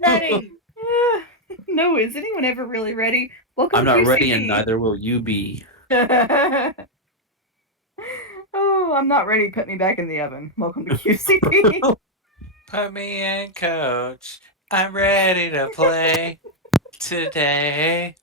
Ready. No, is anyone ever really ready? Welcome I'm to not ready, and QCP. neither will you be. Oh, I'm not ready. Put me back in the oven. Welcome to QCP. Put me in, coach. I'm ready to play today.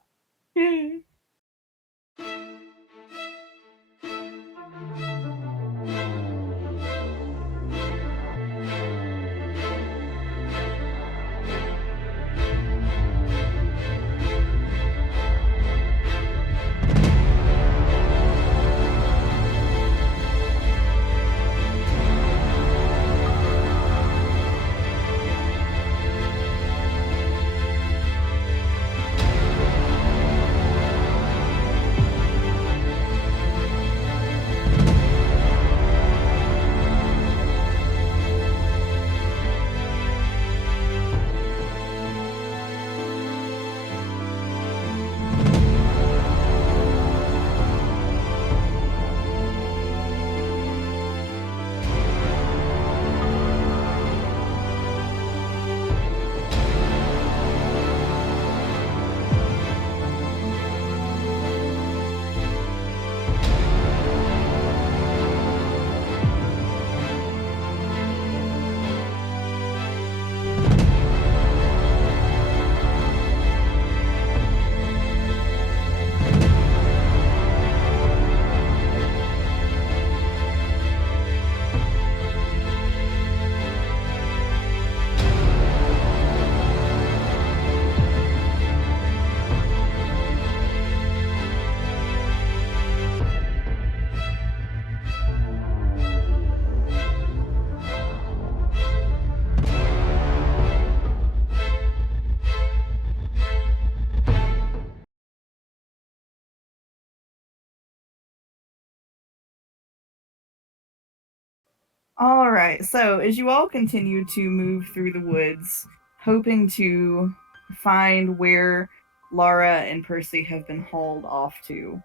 All right, so as you all continue to move through the woods, hoping to find where Lara and Percy have been hauled off to,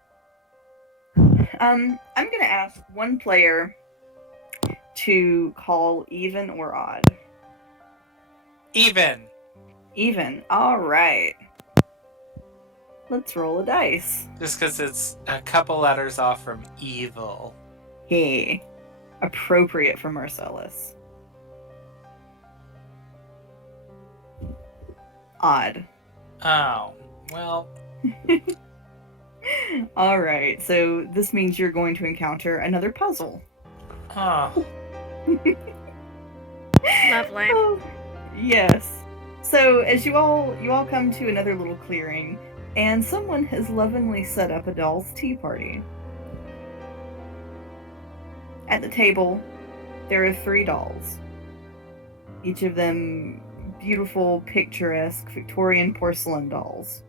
I'm going to ask one player to call even or odd. Even. Even. All right. Let's roll a dice. Just because it's a couple letters off from evil. Hey, appropriate for Marcellus. Odd. Oh, well. All right, so this means you're going to encounter another puzzle. Oh. Lovely. Oh, yes. So as you all come to another little clearing, and someone has lovingly set up a doll's tea party. At the table, there are 3 dolls. Each of them beautiful, picturesque Victorian porcelain dolls.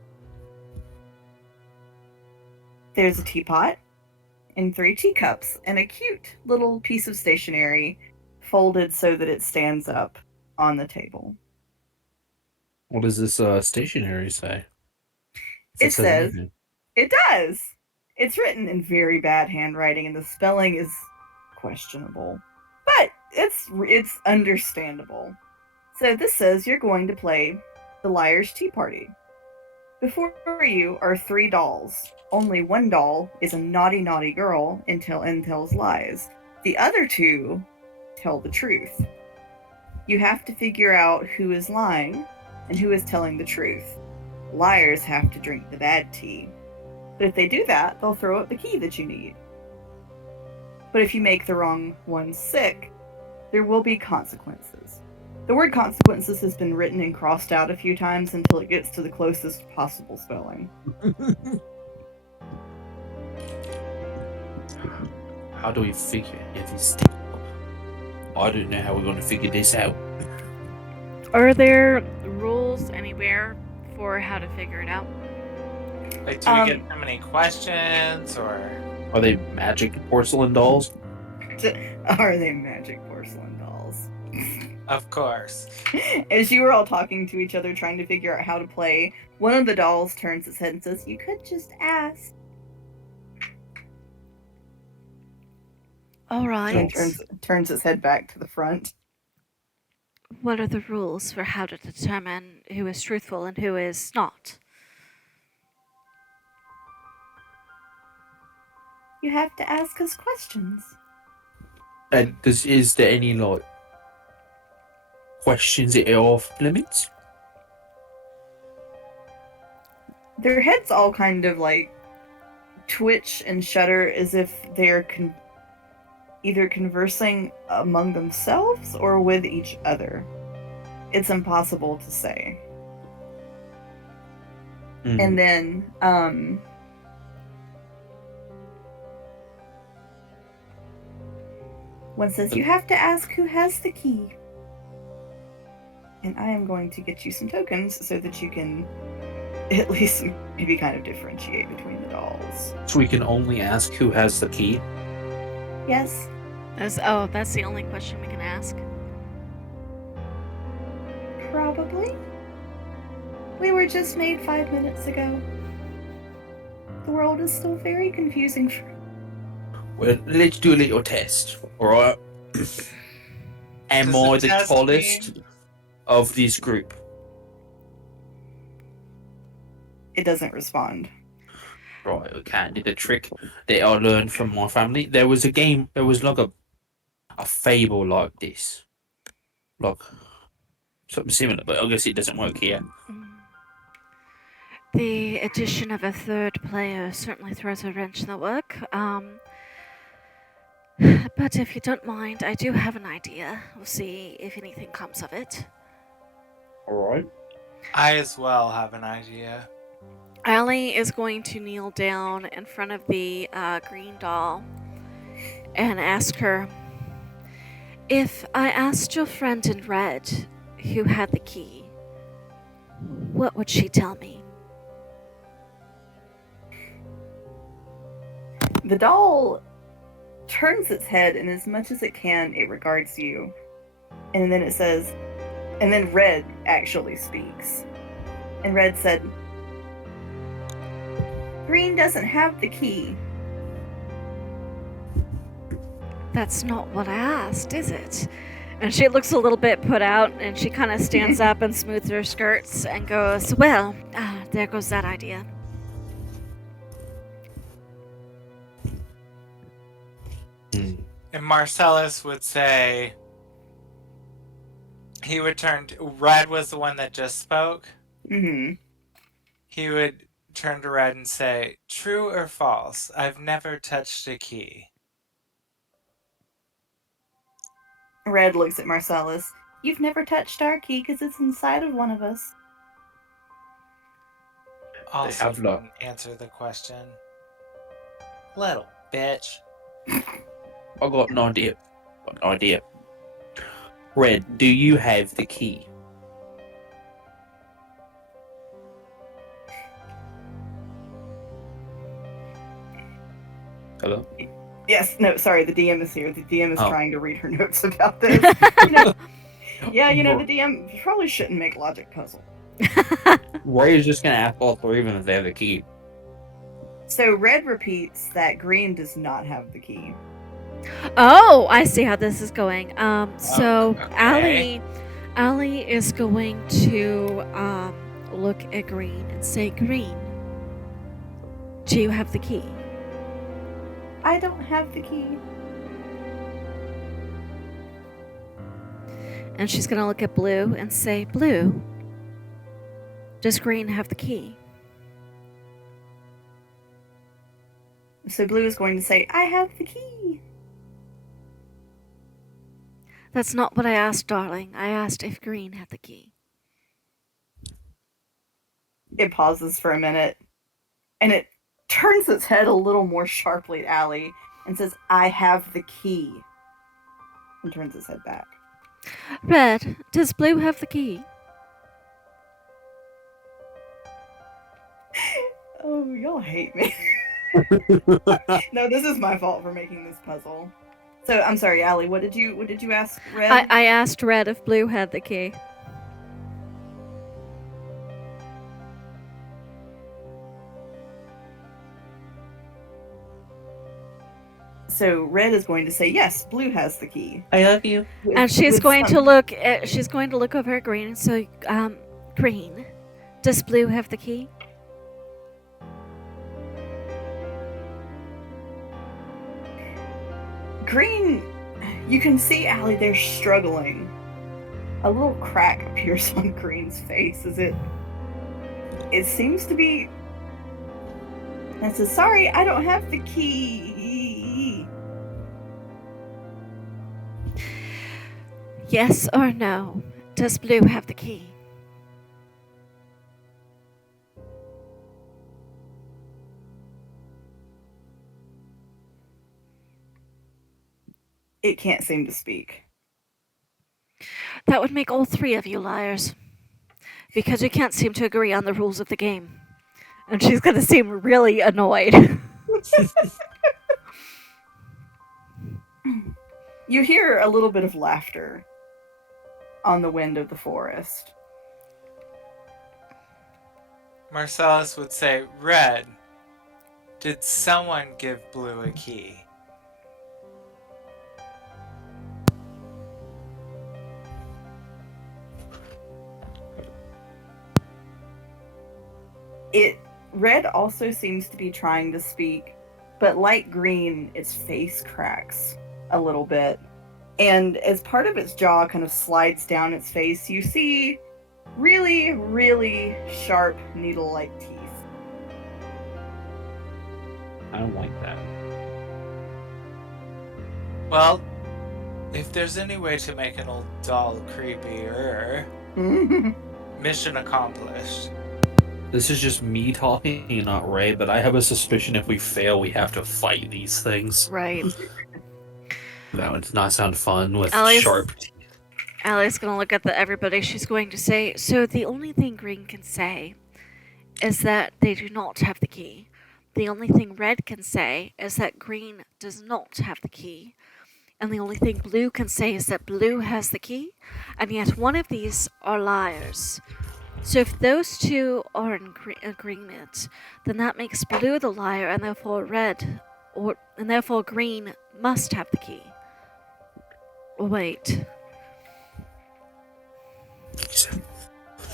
There's a teapot and 3 teacups and a cute little piece of stationery folded so that it stands up on the table. What does this stationery say? It says, anything? it does. It's written in very bad handwriting and the spelling is questionable, but it's understandable. So this says you're going to play the Liar's Tea Party. Before you are 3 dolls. Only one doll is a naughty, naughty girl and tells lies. The other 2 tell the truth. You have to figure out who is lying and who is telling the truth. Liars have to drink the bad tea. But if they do that, they'll throw up the key that you need. But if you make the wrong one sick, there will be consequences. The word consequences has been written and crossed out a few times until it gets to the closest possible spelling. How do we figure this? I don't know how we're going to figure this out. Are there rules anywhere for how to figure it out? Like, do we get so many questions, or... Are they magic porcelain dolls? Are they magic porcelain dolls? Of course. As you were all talking to each other, trying to figure out how to play, one of the dolls turns its head and says, "You could just ask." All right. And turns its head back to the front. what are the rules for how to determine who is truthful and who is not? You have to ask us questions. And is there any like questions that are off limits? Their heads all kind of like twitch and shudder as if they're either conversing among themselves or with each other. It's impossible to say. And then, one says, you have to ask who has the key. And I am going to get you some tokens so that you can at least maybe kind of differentiate between the dolls. So we can only ask who has the key? Yes. That's the only question we can ask. Probably. We were just made 5 minutes ago. The world is still very confusing. Well, let's do a little test, alright? Am Does I the the test tallest of this group? It doesn't respond. Right, okay, I did a trick that I learned from my family. There was a game, there was like a fable like this. Like, something similar, but I guess it doesn't work here. The addition of a third player certainly throws a wrench in the work. But if you don't mind, I do have an idea. We'll see if anything comes of it. Alright. I as well have an idea. Allie is going to kneel down in front of the green doll and ask her, if I asked your friend in red who had the key, what would she tell me? The doll turns its head, and as much as it can, it regards you. And then it says, and then Red actually speaks. And Red said, Green doesn't have the key. That's not what I asked, is it? And she looks a little bit put out, and she kind of stands up and smooths her skirts and goes, well, there goes that idea. And Marcellus would say, he would turn to, Red was the one that just spoke. Mm-hmm. He would turn to Red and say, true or false, I've never touched a key. Red looks at Marcellus. You've never touched our key because it's inside of one of us. Also have luck. didn't answer the question. Little bitch. I got an idea. Red, do you have the key? Hello? Yes, no, sorry, the DM is here. The DM is Oh. trying to read her notes about this. The DM probably shouldn't make logic puzzle. Ray is just gonna ask all three of them if they have the key. So Red repeats that Green does not have the key. Oh, I see how this is going. So okay. Allie is going to look at Green and say, Green, do you have the key? I don't have the key. And she's going to look at Blue and say, Blue, does Green have the key? So Blue is going to say, I have the key. That's not what I asked, darling. I asked if Green had the key. It pauses for a minute, and it turns its head a little more sharply at Allie and says, I have the key. And turns its head back. Red, does Blue have the key? Oh, y'all hate me. No, this is my fault for making this puzzle. So I'm sorry, Allie. What did you ask Red? I asked Red if Blue had the key. So So red is going to say yes, blue has the key. I love you. And she's with going to some- look. She's going to look over at Green and say, Green, does blue have the key? Green, you can see Allie there struggling. A little crack appears on Green's face as it seems to be. And says, "Sorry, I don't have the key." Yes or no? Does blue have the key? It can't seem to speak. That would make all three of you liars. Because you can't seem to agree on the rules of the game. And she's going to seem really annoyed. You hear a little bit of laughter on the wind of the forest. Marcellus would say, Red, did someone give Blue a key? Red also seems to be trying to speak, but like Green, its face cracks a little bit. And as part of its jaw kind of slides down its face, you see really, really sharp needle-like teeth. I don't like that. Well, if there's any way to make an old doll creepier, mission accomplished. This is just me talking and not Ray, but I have a suspicion if we fail, we have to fight these things. Right. That would not sound fun with Alice- sharp teeth. Allie's going to look at everybody. She's going to say, so the only thing Green can say is that they do not have the key. The only thing Red can say is that Green does not have the key. And the only thing Blue can say is that Blue has the key. And yet one of these are liars. So if those two are in agreement, then that makes Blue the liar, and therefore Green must have the key. Wait.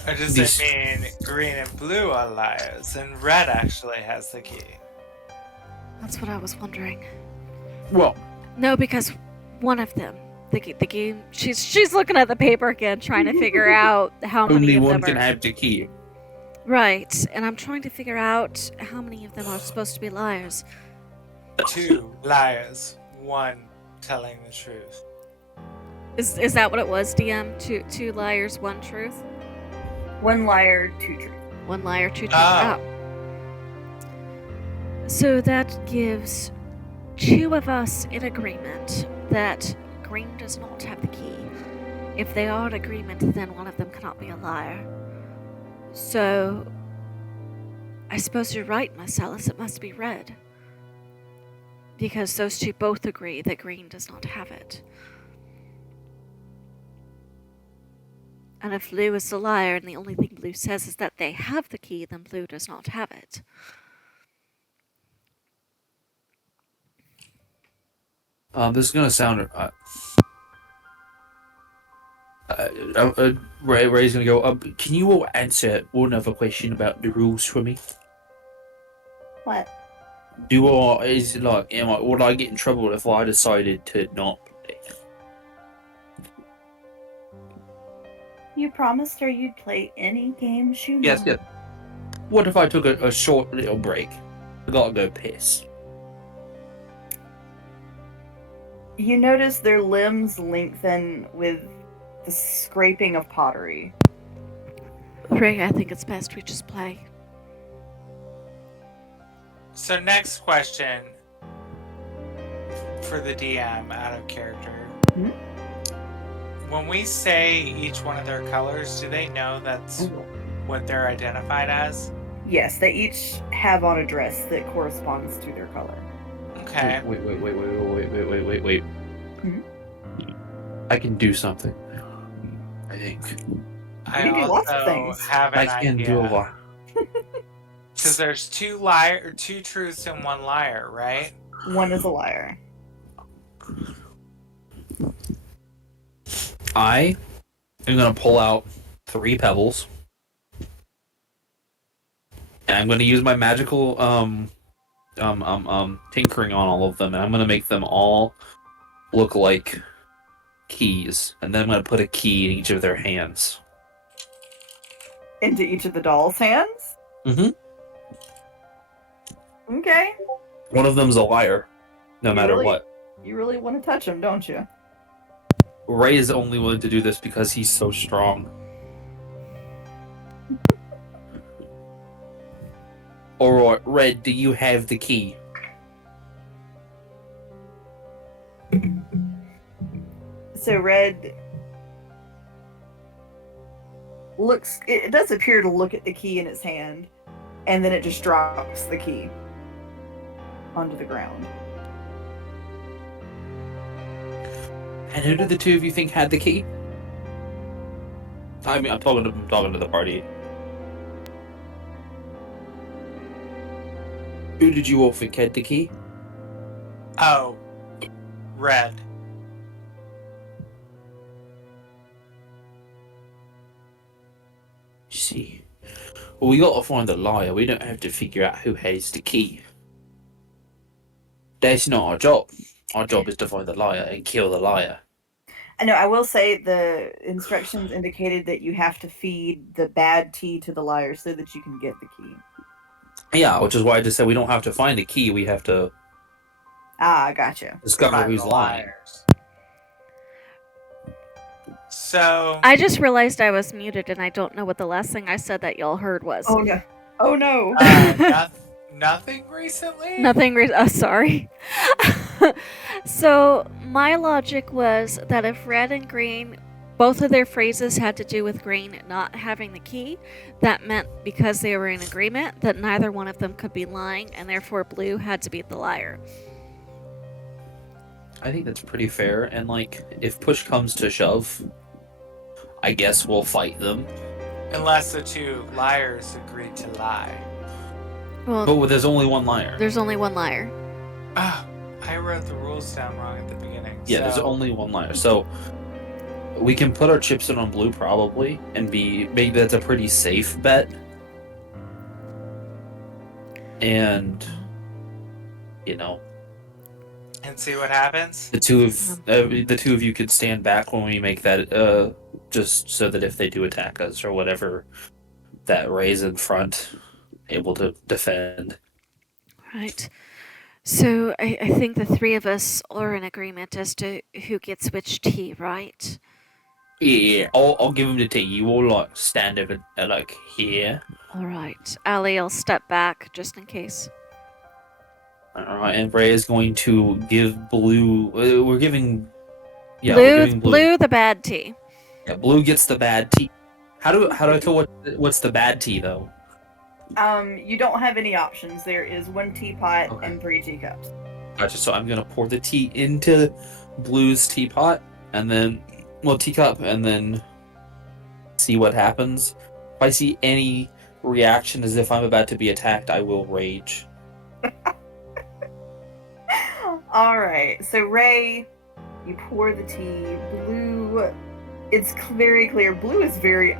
Or does it mean Green and Blue are liars, and Red actually has the key? That's what I was wondering. Well, No, because one of them, the game, she's looking at the paper again, trying to figure out how many only of one them can are. have the key. Right, and I'm trying to figure out how many of them are supposed to be liars. 2 liars, 1 telling the truth. Is that what it was, DM? Two liars, one truth? One liar, two truths. One liar, two truths. Ah. So that gives 2 of us in agreement that Green does not have the key. If they are in agreement, then one of them cannot be a liar. So, I suppose you're right, Marcellus. It must be Red. Because those 2 both agree that Green does not have it. And if Blue is the liar and the only thing Blue says is that they have the key, then Blue does not have it. This is gonna sound. Ray's gonna go. Can you all answer one other question about the rules for me? What? Will I get in trouble if I decided to not play? You promised her you'd play any games you Yes, want. yes. What if I took a short little break? I gotta go piss. You notice their limbs lengthen with the scraping of pottery. Ray, I think it's best we just play. So next question for the DM out of character. Mhm. When we say each one of their colors, do they know that's what they're identified as? Yes, they each have on a dress that corresponds to their color. Okay. Wait. Mhm. I can do something. I think. I You can do lots of also things. have an I can do a idea. lot. Because there's 2 truths and 1 liar, right? One is a liar. I am gonna pull out 3 pebbles, and I'm gonna use my magical tinkering on all of them, and I'm gonna make them all look like keys, and then I'm gonna put a key in each of their hands. Into each of the dolls' hands? Mm-hmm. Okay. One of them's a liar, no matter what. You really want to touch him, don't you? Ray is only willing to do this because he's so strong. Alright, Red, do you have the key? So Red looks, it does appear to look at the key in its hand, and then it just drops the key onto the ground. And who did the 2 of you think had the key? I mean, I'm talking to the party. Who did you all think had the key? Oh, Red. See. Well, we gotta find the liar. We don't have to figure out who has the key. That's not our job. Our job is to find the liar and kill the liar. I know, I will say the instructions indicated that you have to feed the bad tea to the liar so that you can get the key. Yeah, which is why I just said we don't have to find the key. We have to Gotcha. discover Find who's the lying. liars. So I just realized I was muted and I don't know what the last thing I said that y'all heard was. Oh no. Oh no. nothing recently? Nothing. Sorry. So, my logic was that if red and green, both of their phrases had to do with green not having the key, that meant because they were in agreement that neither one of them could be lying, and therefore blue had to be the liar. I think that's pretty fair. And like, if push comes to shove, I guess we'll fight them. Unless the 2 liars agreed to lie. Well, But there's only one liar. there's only one liar. Oh, I wrote the rules down wrong at the beginning. Yeah, there's so- only one liar. So we can put our chips in on blue probably, and maybe that's a pretty safe bet. And And see what happens? the two of you could stand back when we make that, just so that if they do attack us or whatever, that Ray's in front, able to defend. Right. So, I think the 3 of us are in agreement as to who gets which tea, right? Yeah, I'll give him the tea. You all like stand over like here. Alright. Allie, I'll step back just in case. Alright, and Ray is going to give blue. We're giving. Yeah, blue, we're giving blue. the bad tea. Yeah, blue gets the bad tea. How do I tell what's the bad tea though? You don't have any options. There is 1 teapot Okay. and 3 teacups. Gotcha. So I'm gonna pour the tea into Blue's teapot, and then teacup, and then see what happens. If I see any reaction as if I'm about to be attacked, I will rage. Alright, so Ray, you pour the tea. Blue, it's very clear. Blue is very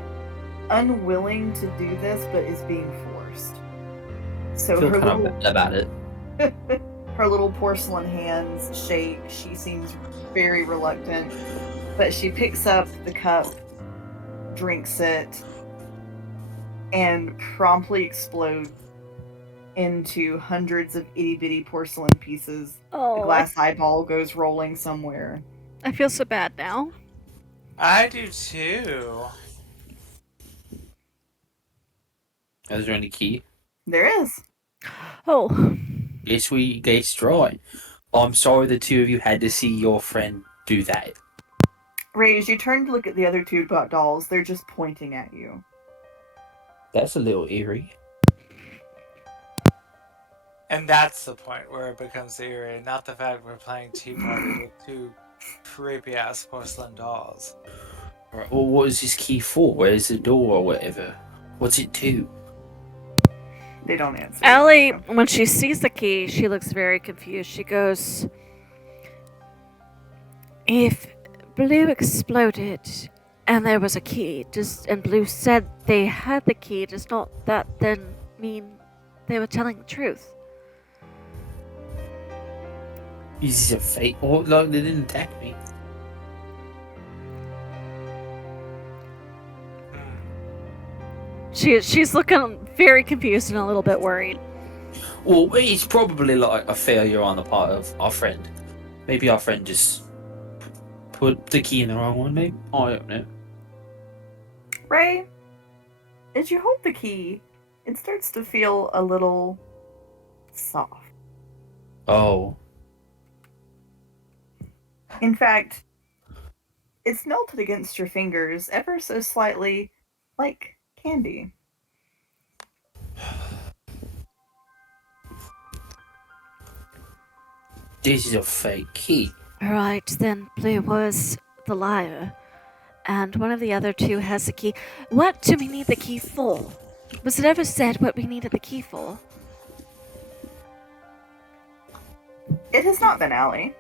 unwilling to do this, but is being forced. So I feel her kind of little, bad about it. her little porcelain hands shake. She seems very reluctant, but she picks up the cup, drinks it, and promptly explodes into hundreds of itty-bitty porcelain pieces. The Oh, glass eyeball goes rolling somewhere. I feel so bad now. I do too. Is there any key? There is. Oh, Yes, we gates dry. I'm sorry the 2 of you had to see your friend do that. Ray, as you turn to look at the other 2 dolls, they're just pointing at you. That's a little eerie. And that's the point where it becomes eerie, not the fact we're playing Tea Party with 2 creepy ass porcelain dolls. Alright, well, what is this key for? Where's the door or whatever? What's it to? They don't answer. Allie, when she sees the key, she looks very confused. She goes, If Blue exploded and there was a key, and Blue said they had the key, does not that then mean they were telling the truth? Is it fake? Oh, like they didn't attack me. She's looking very confused and a little bit worried. Well, it's probably like a failure on the part of our friend. Maybe our friend just put the key in the wrong one, maybe? I don't know. Ray, as you hold the key, it starts to feel a little soft. Oh. In fact, it's melted against your fingers ever so slightly, like candy. This is a fake key. Right, then Blue was the liar, and one of the other two has the key. What do we need the key for? Was it ever said what we needed the key for? It has not been Allie.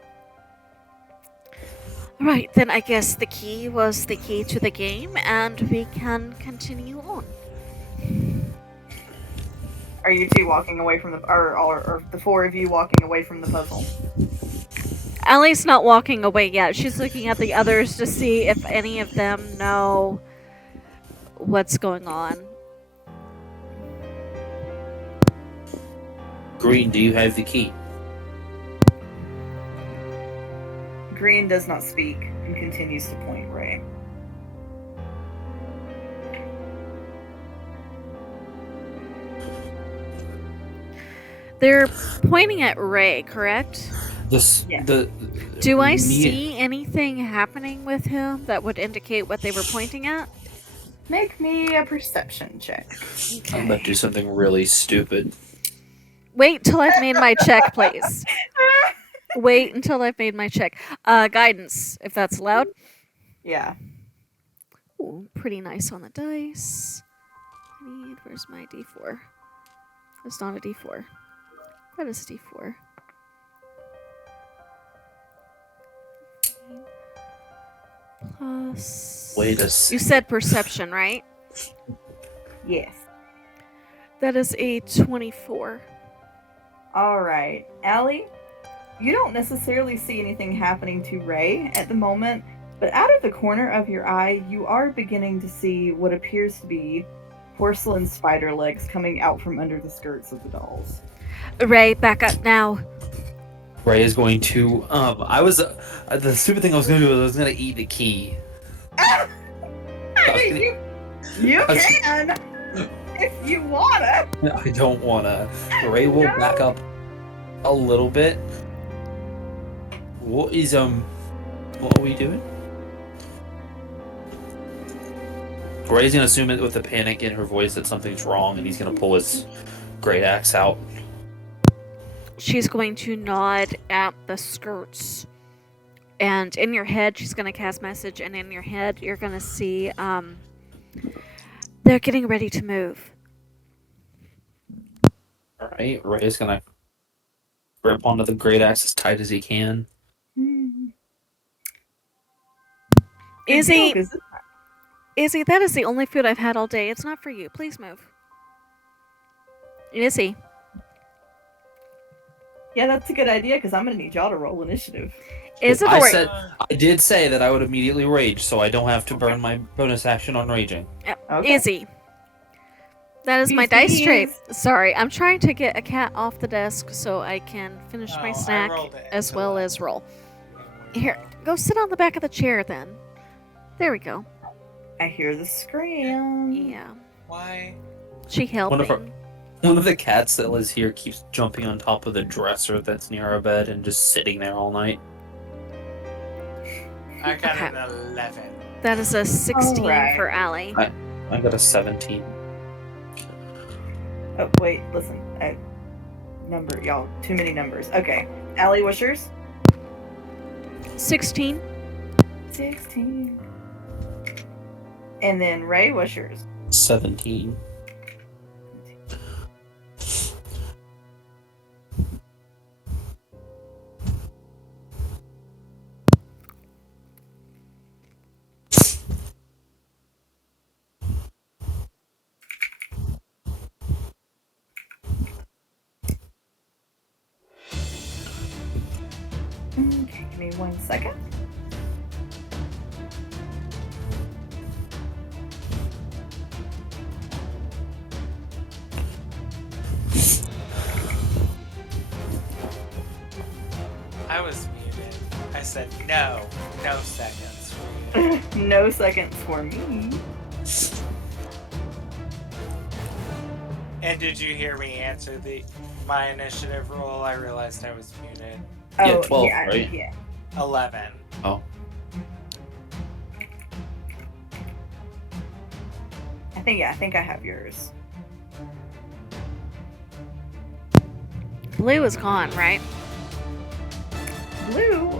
Right, then I guess the key was the key to the game, and we can continue on. Are you two walking away from the, or the four of you walking away from the puzzle? Allie's not walking away yet. She's looking at the others to see if any of them know what's going on. Green, do you have the key? Green does not speak and continues to point Ray. They're pointing at Ray, correct? Yeah. Do I see anything happening with him that would indicate what they were pointing at? Make me a perception check. I'm about to do something really stupid. Wait till I've made my check, please. Wait until I've made my check. Guidance, if that's allowed. Yeah. Ooh, pretty nice on the dice. Where's my D4? It's not a D4. That is a D4. Plus... Wait a You second. said perception, right? Yes. That is a 24. Alright. Allie, you don't necessarily see anything happening to Ray at the moment, but out of the corner of your eye, you are beginning to see what appears to be porcelain spider legs coming out from under the skirts of the dolls. Ray, back up now. Ray is going to. The stupid thing I was going to do was I was going to eat the key. You can! If you wanna! I don't wanna. Ray will back up a little bit. What are we doing? Ray's gonna assume it with the panic in her voice that something's wrong and he's gonna pull his great axe out. She's going to nod at the skirts. And in your head, she's going to cast message, and in your head, you're going to see they're getting ready to move. Alright, Ray's gonna grip onto the great axe as tight as he can. Izzy, that is the only food I've had all day. It's not for you. Please move. Izzy. Yeah, that's a good idea, because I'm gonna need y'all to roll initiative. I did say that I would immediately rage, so I don't have to burn my bonus action on raging. Okay. Izzy. That is my dice tray. Sorry, I'm trying to get a cat off the desk so I can finish my snack as well as roll. Here, go sit on the back of the chair then. There we go. I hear the scream. Yeah. Why? She helped me. One of the cats that lives here keeps jumping on top of the dresser that's near our bed and just sitting there all night. I got an 11. That is a 16 for Allie. I got a 17. Oh, wait, listen. Number, y'all. Too many numbers. Okay. Allie, what's yours? 16. 16. And then Ray, what's yours? 17. Okay, give me 1 second. I was muted. I said no seconds. No seconds for me. And did you hear me answer my initiative roll? I realized I was muted. Yeah, Oh, 12, yeah, right? yeah. 11. Oh. I think I have yours. Blue is gone, right? Blue,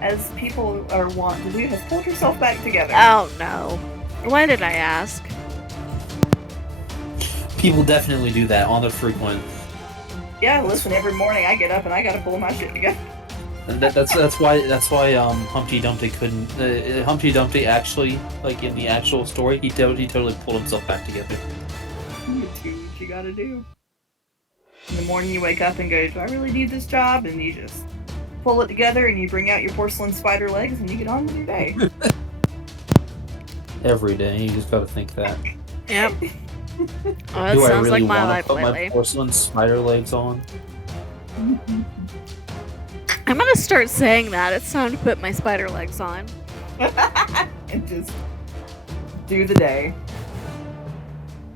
as people are wont to do, has pulled herself back together. Oh no. Why did I ask? People definitely do that on the frequent. Yeah, listen, every morning I get up and I gotta pull my shit together. And that's why Humpty Dumpty couldn't. Humpty Dumpty actually, like in the actual story, he totally pulled himself back together. You do what you gotta do. In the morning you wake up and go, do I really need this job? And you just pull it together and you bring out your porcelain spider legs and you get on with your day. Every day, you just gotta think that. Yep. Oh, that Do I sounds really like my want to life put my lately. porcelain spider legs on? I'm gonna start saying that. It's time to put my spider legs on. And just do the day.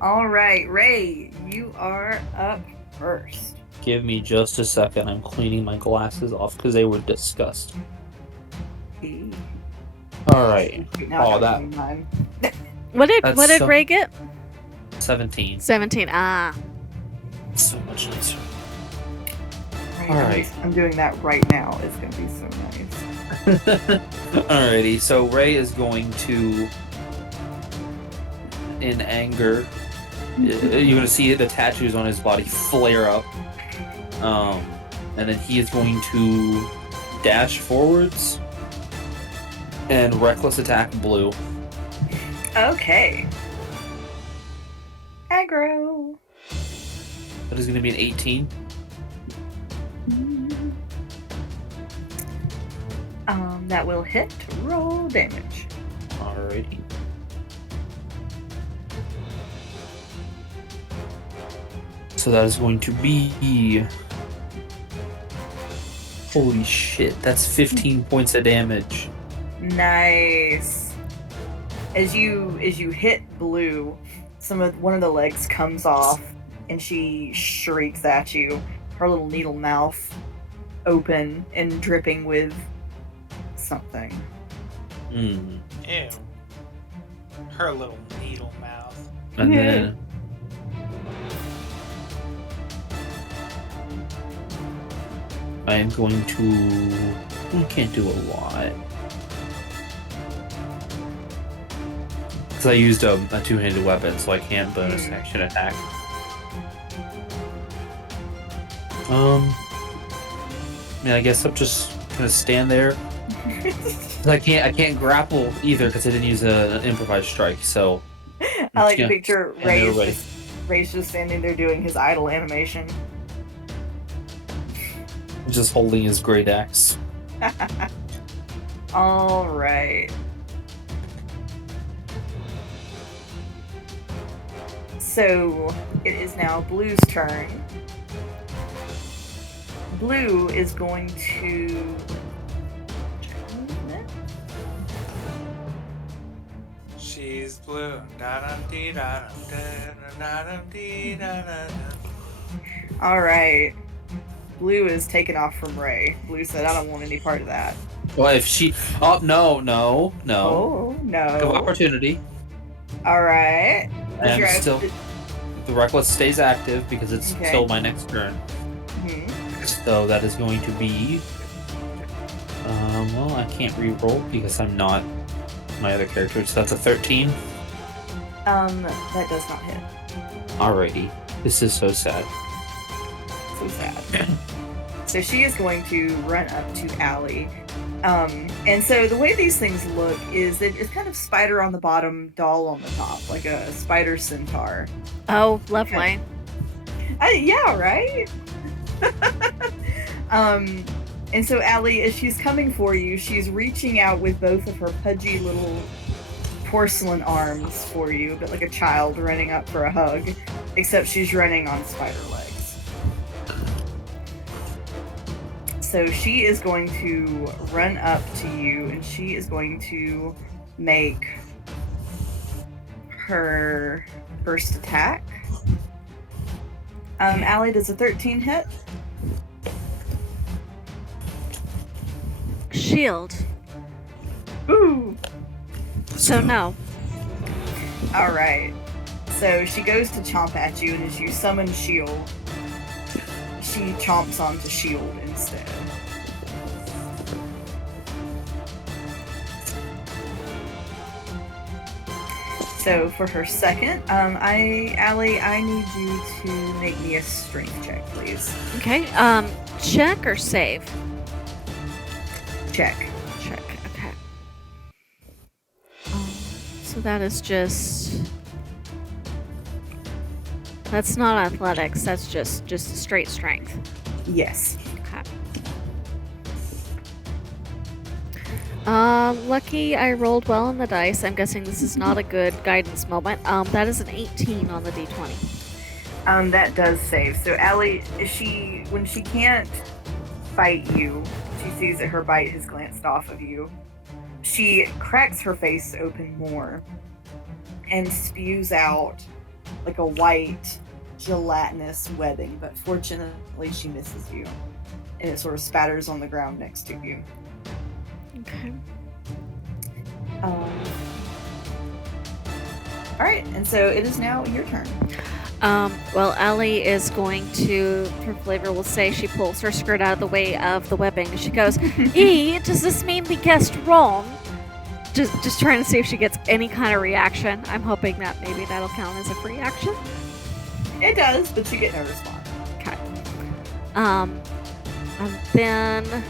Alright, Ray, you are up first. Give me just a second. I'm cleaning my glasses off because they were disgusting. All right. Now Oh, I'm that- doing mine. What did That's so- Ray get? 17. 17. Ah. So much nicer. Right, Alright. I'm doing that right now. It's gonna be so nice. Alrighty, so Ray is going to, in anger, you're gonna see the tattoos on his body flare up, and then he is going to dash forwards and reckless attack Blue. Okay. Aggro. That is going to be an 18. That will hit. Roll damage. Alrighty. So that is going to be... Holy shit, that's 15 points of damage. Nice. As you hit Blue, one of the legs comes off, and she shrieks at you. Her little needle mouth open and dripping with something. Mm. Ew. Her little needle mouth. And then I am going to... I can't do a lot. Because I used a two-handed weapon, so I can't bonus action attack. I mean, I guess I'm just gonna stand there. 'Cause I can't grapple either because I didn't use an improvised strike. So I like Yeah. to picture And they're ready. Ray's just standing there doing his idle animation. just holding his great axe. All right. So it is now Blue's turn. Blue is going to. She's blue. All right. Blue is taken off from Ray. Blue said, "I don't want any part of that." Well, if she... Oh, no. Oh Lack of no! opportunity. All right. Does And your- still... The Reckless stays active because it's Okay. still my next turn. Mhm. So that is going to be... well, I can't re-roll because I'm not my other character. So that's a 13. That does not hit. Alrighty. This is so sad. So sad. So she is going to run up to Allie. And so the way these things look is that it's kind of spider on the bottom, doll on the top, like a spider centaur. Oh, lovely. Yeah, right? And so Allie, as she's coming for you, she's reaching out with both of her pudgy little porcelain arms for you, but like a child running up for a hug, except she's running on spider legs. So she is going to run up to you, and she is going to make her first attack. Allie, does a 13 hit? Shield. Ooh! So no. Alright. So she goes to chomp at you, and as you summon shield, she chomps onto shield instead. So for her second, Allie, I need you to make me a strength check, please. Okay. Check or save? Check. Check. Okay. So that is just. That's not athletics. That's just straight strength. Yes. Okay. Lucky I rolled well on the dice. I'm guessing this is not a good guidance moment. That is an 18 on the d20. That does save. So Allie, when she can't bite you, she sees that her bite has glanced off of you. She cracks her face open more and spews out like a white gelatinous webbing, but fortunately she misses you, and it sort of spatters on the ground next to you. Okay. Alright, and so it is now your turn. Well, Allie is going to, for flavor, will say she pulls her skirt out of the way of the webbing. She goes, does this mean we guessed wrong? Just trying to see if she gets any kind of reaction. I'm hoping that maybe that'll count as a free action. It does, but you get no response. Okay. And then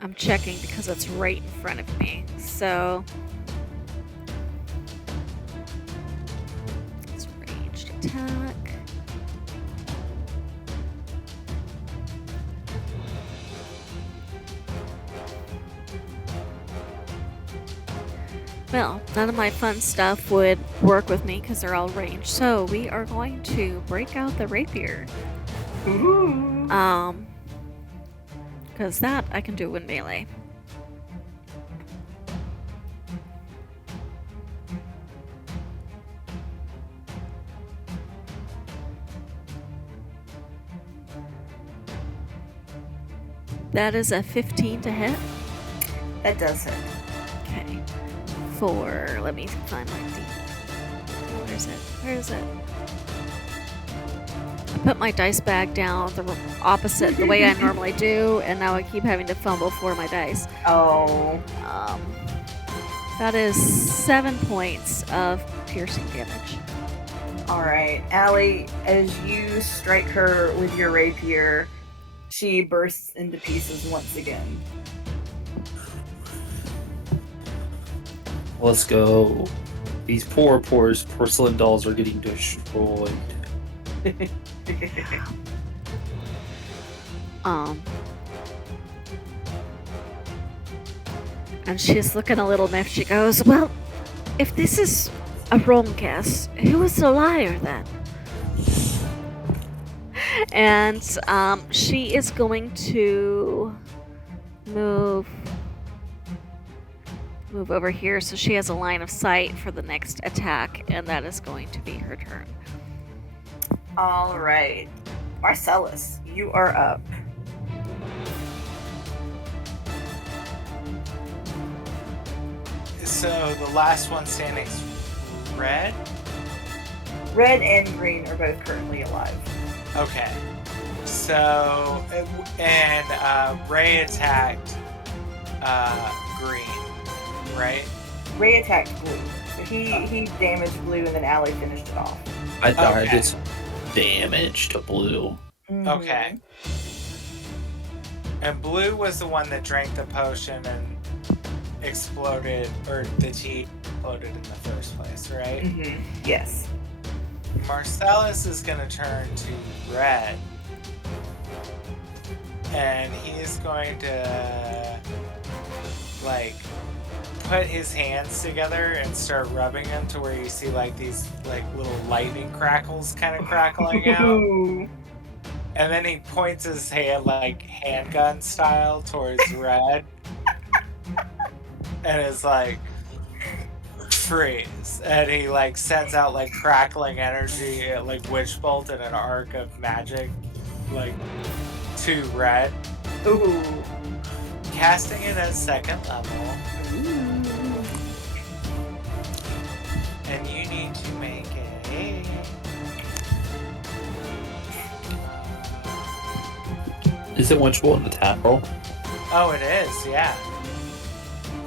I'm checking because it's right in front of me. So it's ranged attack. Well, none of my fun stuff would work with me because they're all ranged. So we are going to break out the rapier. Ooh. Because that I can do in melee. That is a 15 to hit. That does hit. Okay. Let me find my D. Where is it? I put my dice bag down the opposite, the way I normally do, and now I keep having to fumble for my dice. Oh. That is 7 points of piercing damage. Alright, Allie, as you strike her with your rapier, she bursts into pieces once again. Let's go. These poor porcelain dolls are getting destroyed. And she's looking a little miffed. She goes, well, if this is a wrong guess, who was the liar then? And she is going to move over here so she has a line of sight for the next attack, and that is going to be her turn. Alright. Marcellus, you are up. So the last one standing is red? Red and green are both currently alive. Okay. So, and Ray attacked green, right? Ray attacked blue. So he damaged blue, and then Allie finished it off. I thought I Okay. did some damage to blue. Mhm. Okay. And blue was the one that drank the potion and exploded, or the tea exploded in the first place, right? Mhm. Yes. Marcellus is gonna turn to red. and he's going to like put his hands together and start rubbing them to where you see like these like little lightning crackles kind of crackling out. Ooh. And then he points his hand like handgun style towards Red. And is like, freeze. And he like sends out like crackling energy, like witch bolt and an arc of magic, like to Red. Ooh. Casting it at 2nd level. Ooh. And you need to make a... Is it witch bolt in the tap roll? Oh, it is, yeah.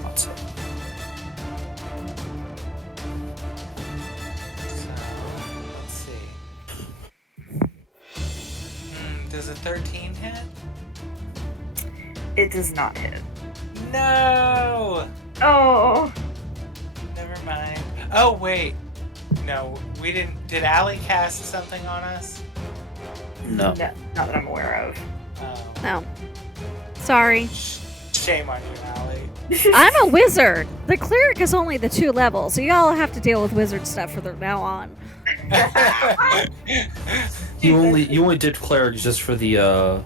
That's it. So, let's see. Does a 13 hit? It does not hit. No! Oh. Never mind. Oh, wait. No, we didn't... Did Allie cast something on us? No. No, not that I'm aware of. Oh. No. Sorry. Shame on you, Allie. I'm a wizard. The cleric is only the 2 levels, so y'all have to deal with wizard stuff from now on. You only did cleric just for the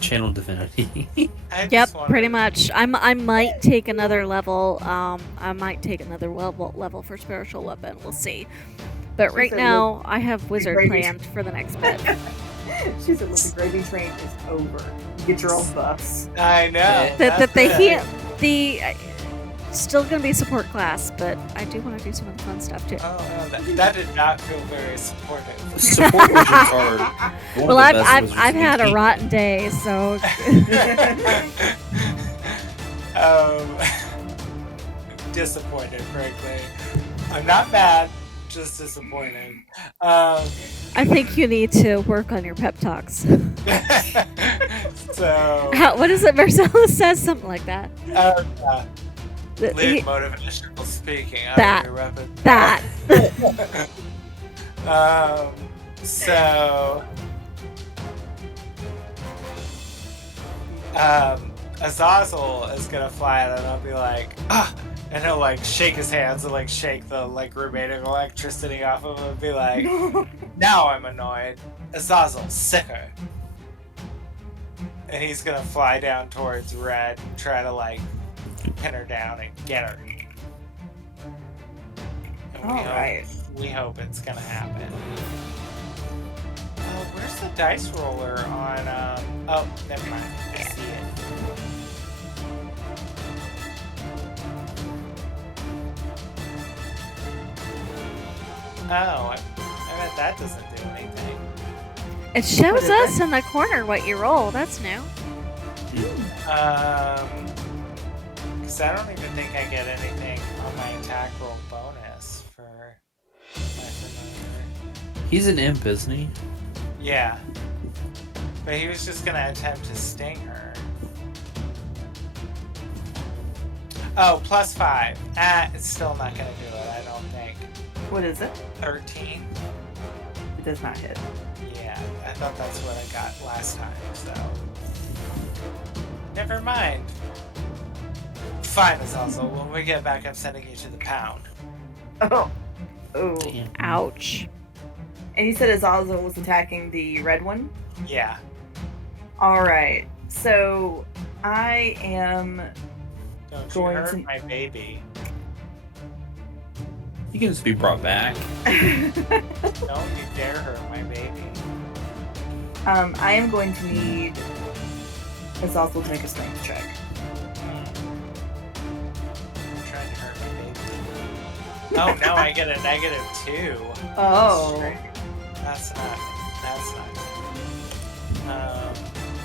channel divinity. Yep, pretty much. I might take another level. I might take another level for spiritual weapon. We'll see. But right said now, I have wizard gravy. planned for the next bit. She said, "Look, the gravy train is over. Get your own buffs." I know. Yeah. That the that's the still gonna be support class, but I do want to do some of the fun stuff too. Oh, no, that did not feel very supportive. Support wizards are one Well, of the best I've wizards I've you had a can rotten day, so Disappointed, frankly. I'm not mad, just disappointed. I think you need to work on your pep talks. So, What is it? Marcella says something like that. lead motivational speaking. That. Your weapon. That. So, Azazel is gonna fly out and I'll be like, ah! And he'll like shake his hands and like shake the like remaining electricity off of him and be like, now I'm annoyed. Azazel, sicker. And he's gonna fly down towards Red and try to like pin her down and get her. And Alright. we hope it's gonna happen. Oh, where's the dice roller on oh, never mind. I see it. Oh, I bet that doesn't do anything. It shows What is us in the corner what you roll. That's new. Because I don't even think I get anything on my attack roll bonus for my familiar. He's an imp, isn't he? Yeah. But he was just gonna attempt to sting her. Oh, +5. It's still not gonna do it, I don't think. What is it? 13? It does not hit. Yeah, I thought that's what I got last time, so. Never mind. Fine, Azazel. When we get back, I'm sending you to the pound. Oh. Oh. Damn. Ouch. And you said Azazel was attacking the red one? Yeah. Alright. So I am Don't you Going hurt to- my baby. You can just be brought back. Don't you dare hurt my baby. I am going to need Azazel to make a strength check. I'm trying to hurt my baby. Oh no, I get a -2. Oh. That's not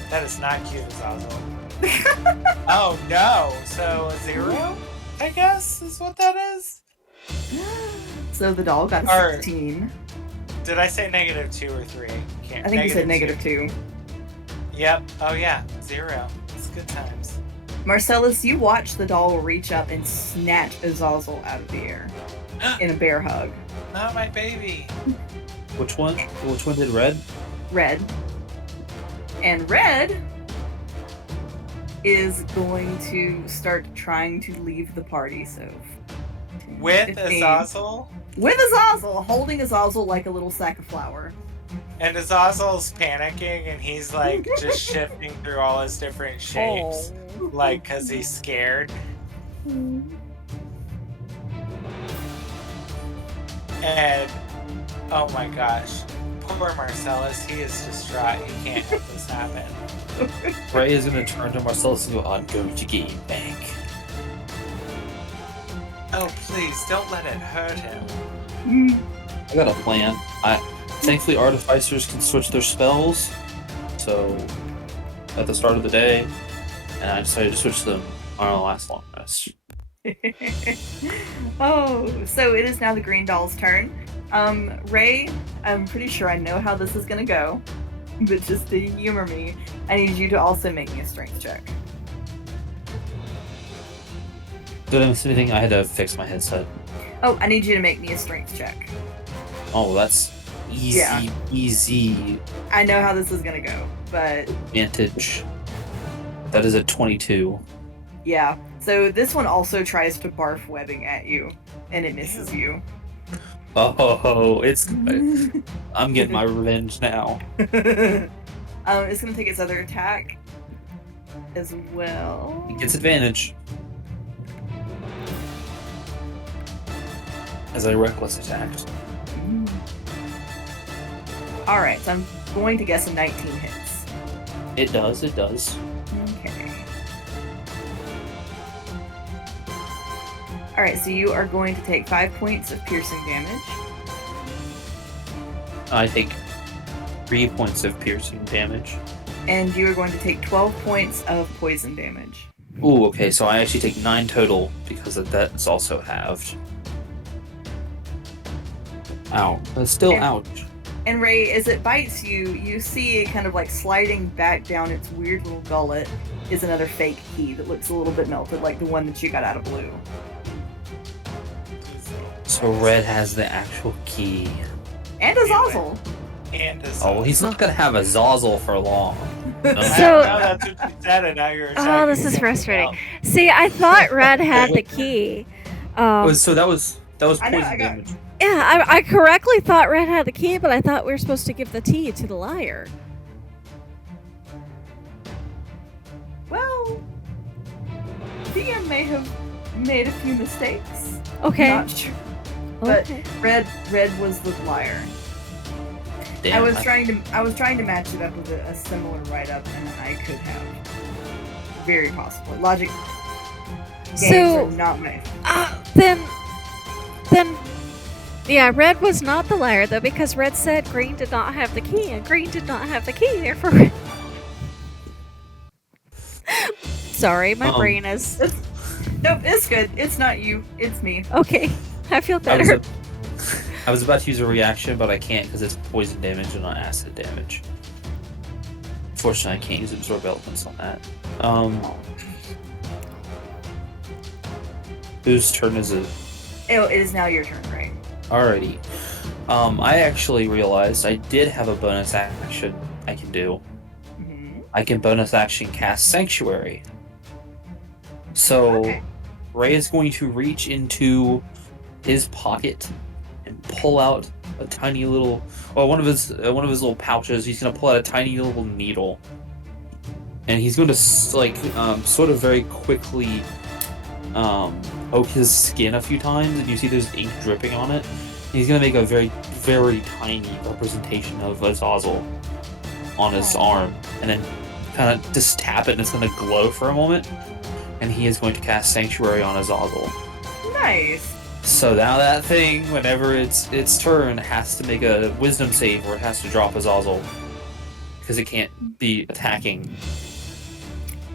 that is not cute, Azazel. Oh no, so a 0? I guess is what that is? So the doll got Or- 16. Did I say -2 or 3? Can't. I think you said -2. -2. Yep. Oh yeah, 0. It's good times. Marcellus, you watch the doll reach up and snatch Azazel out of the air in a bear hug. Not my baby. Which one? Which one did red? Red. And Red is going to start trying to leave the party. So With 15. Azazel? With Azazel, holding Azazel like a little sack of flour. And Azazel's panicking and he's like just shifting through all his different shapes. Oh. Like, because he's scared. And, oh my gosh. Poor Marcellus, he is distraught. He can't have this happen. Ray is going to turn to Marcellus and go, I'm going to get you back. Oh, please, don't let it hurt him. I got a plan. Thankfully, artificers can switch their spells. So, at the start of the day, and I decided to switch them on our last long rest. Oh, so it is now the green doll's turn. Ray, I'm pretty sure I know how this is gonna go, but just to humor me, I need you to also make me a strength check. Did I miss anything? I had to fix my headset. Oh, I need you to make me a strength check. Oh, that's easy, Yeah. easy I know how this is gonna go, but advantage. That is a 22. yeah. So this one also tries to barf webbing at you, and it misses you. Oh, it's good. I'm getting my revenge now. It's gonna take its other attack as well. It gets advantage. As I reckless attacked. Alright, so I'm going to guess a 19 hits. It does, it does. Okay. Alright, so you are going to take 5 points of piercing damage. I take 3 points of piercing damage. And you are going to take 12 points of poison damage. Ooh, okay, so I actually take 9 total because that's also halved. Ow. That's still And- ouch. And Ray, as it bites you, you see it kind of like sliding back down its weird little gullet is another fake key that looks a little bit melted, like the one that you got out of blue. So Red has the actual key. And Azazel! And his Oh, he's not gonna have a Zazzle for long. No. So- now that's what you said, and now you're Oh, attacking this is something frustrating. else. See, I thought Red had the key. So that was poison I know, I got- damage. Yeah, I correctly thought Red had the key, but I thought we were supposed to give the tea to the liar. Well, DM may have made a few mistakes. Okay. Not sure. But Okay. Red was the liar. Damn, I was trying to match it up with a similar write-up, and I could have. Very possibly. Logic games So- are not my. Then, yeah, Red was not the liar though, because Red said Green did not have the key, and Green did not have the key. Therefore, sorry, my Um, brain is Nope, it's good. It's not you. It's me. okay. I feel I was, better. I was about to use a reaction, but I can't because it's poison damage and not acid damage. Fortunately, I can't use absorb elements on that. Whose turn is it? It is now your turn, right? Alrighty. I actually realized I did have a bonus action I can do. Mm-hmm. I can bonus action cast Sanctuary. So, Okay. Ray is going to reach into his pocket and pull out a tiny little, well, one of his little pouches. He's going to pull out a tiny little needle, and he's going to sort of very quickly poke his skin a few times, and you see there's ink dripping on it. He's going to make a very, very tiny representation of Azazel on his arm, and then kind of just tap it, and it's going to glow for a moment. And he is going to cast Sanctuary on Azazel. Nice. So now that thing, whenever its turn, has to make a Wisdom save, or it has to drop Azazel, because it can't be attacking.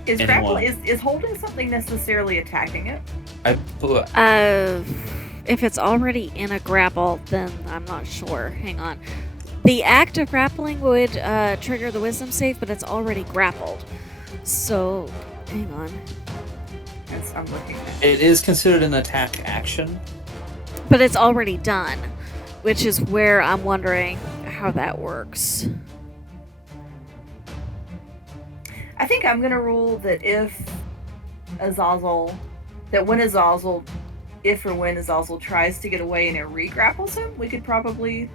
Is Anyone. grapple is holding something necessarily attacking it? If it's already in a grapple, then I'm not sure. Hang on. The act of grappling would trigger the Wisdom save, but it's already grappled. So, hang on. Yes, I'm looking at. It is considered an attack action. But it's already done, which is where I'm wondering how that works. I think I'm gonna rule that when Azazel, if or when Azazel tries to get away and it re-grapples him, we could probably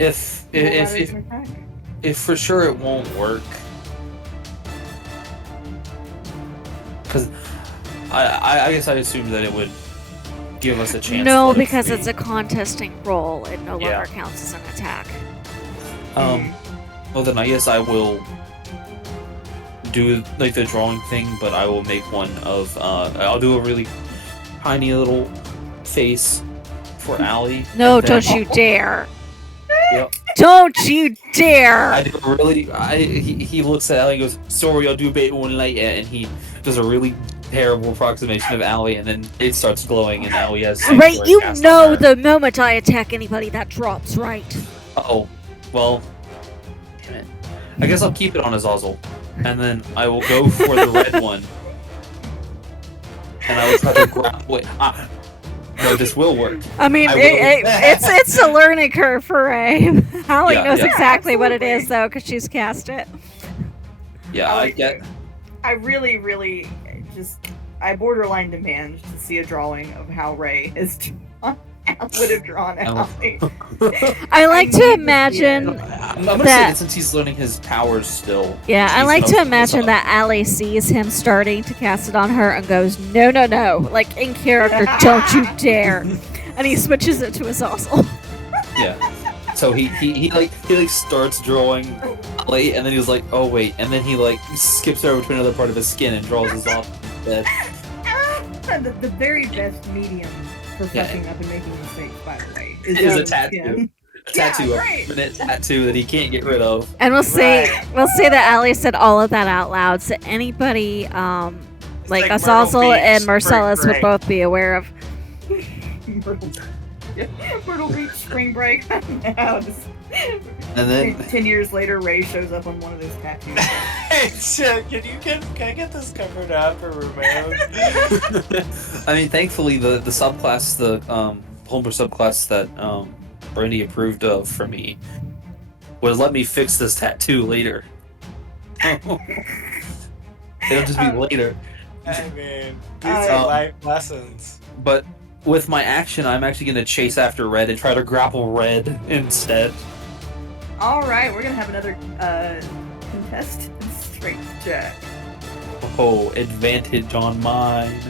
If roll that if as if, an attack. if for sure it won't work, because I guess I assumed that it would give us a chance. No, to, like, because free- it's a contesting roll. It no Yeah. longer counts as an attack. Well, then I guess I will do like the drawing thing, but I will make one of. I'll do a really tiny little face for Allie. No, and then- don't you dare! Yep. Don't you dare! I do a really. He looks at Allie and goes, "Sorry, I'll do a bit one later," and he does a really terrible approximation of Allie, and then it starts glowing, and Allie has. Right, Sanctuary you cast on know her. the moment I attack anybody that drops, right? Oh, well. Damn it. I guess I'll keep it on Azazel, and then I will go for the red one, and I will try to grab. Wait, no, this will work. I mean, I will- it's a learning curve for Ray. Holly Yeah, knows yeah. exactly what it Absolutely. is, though, because she's cast it. Yeah, I get. I really, really I borderline demand to see a drawing of how Ray is would have drawn Allie. I like I to need to see imagine. it. I'm gonna say That- that since he's learning his powers still. Yeah, I he's like to gonna- imagine that Allie sees him starting to cast it on her and goes, "No, no, no!" Like in character, "Don't you dare!" And he switches it to his Azazel. Yeah. So he starts drawing Allie, and then he was like, oh wait, and then he like skips over to another part of his skin and draws his off instead. The very best medium for Yeah. fucking up and making mistakes, by the way, Is your a tattoo. skin. A tattoo, Yeah, right. a permanent tattoo that he can't get rid of. And we'll say Right. that Allie said all of that out loud, so anybody It's like Myrtle Azazel Beach, and spring Marcellus would break. both be aware of. Myrtle Beach spring break. Now, And then 10 years later, Ray shows up on one of those tattoos. Hey, shit, can I get this covered up or removed? I mean, thankfully the subclass, the homebrew subclass that Brandy approved of for me would let me fix this tattoo later. It'll just be later. I mean, these are life lessons. But with my action, I'm actually going to chase after Red and try to grapple Red instead. All right, we're gonna have another contested strength check. Oh, advantage on mine.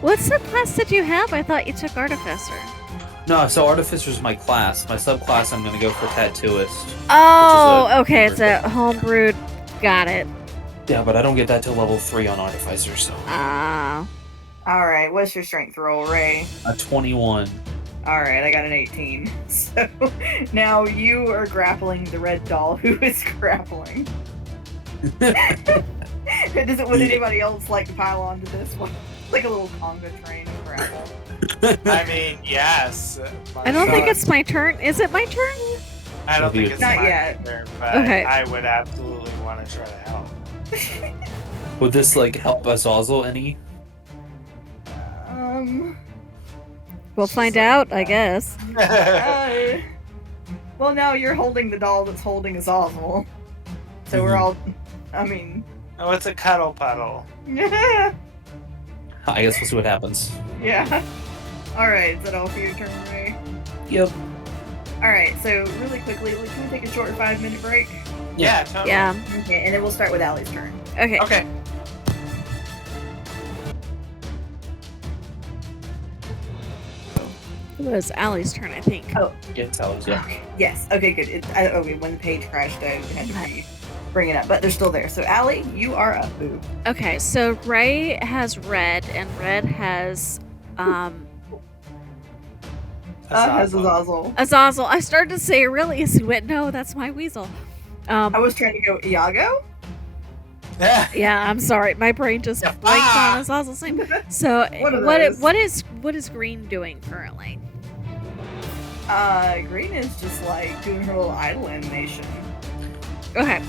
What subclass did you have? I thought you took Artificer. No, so Artificer's my class. My subclass, I'm going to go for Tattooist. Oh, a- okay, it's a homebrewed. Got it. Yeah, but I don't get that till level 3 on Artificer, so. Ah. All right, what's your strength roll, Ray? A 21. All right, I got an 18. So now you are grappling the red doll who is grappling. Would anybody else like to pile onto this one? Like a little conga train of grapple. I mean, yes. I don't think Marcellus- it's my turn. Is it my turn? I don't think it's Not my yet. turn, but Okay. I would absolutely want to try to help. Would this, like, help us also any? We'll find out, I guess. Well, now you're holding the doll that's holding Azazel. So we're all, I mean, Oh, it's a cuddle puddle. yeah. I guess we'll see what happens. All right, is that all for your turn, Ray? Yep. All right, so really quickly, can we take a short 5-minute break? Yeah, totally. Yeah. Okay, and then we'll start with Allie's turn. Okay. Okay. It was Allie's turn, I think. Yeah, tell us, yeah. Okay. Yes. Okay. Good. Okay. When the page crashed, I had to bring it up, but they're still there. So Allie, you are up. Boo. Okay, so Ray has red, and red has Has Azazel. Azazel. I started to say Aurelius and went, no, that's my weasel. I was trying to go Iago. Yeah, I'm sorry. My brain just blanked on Azazel's name. So One of those. what is Green doing currently? Green is just like doing her little idle animation. Okay.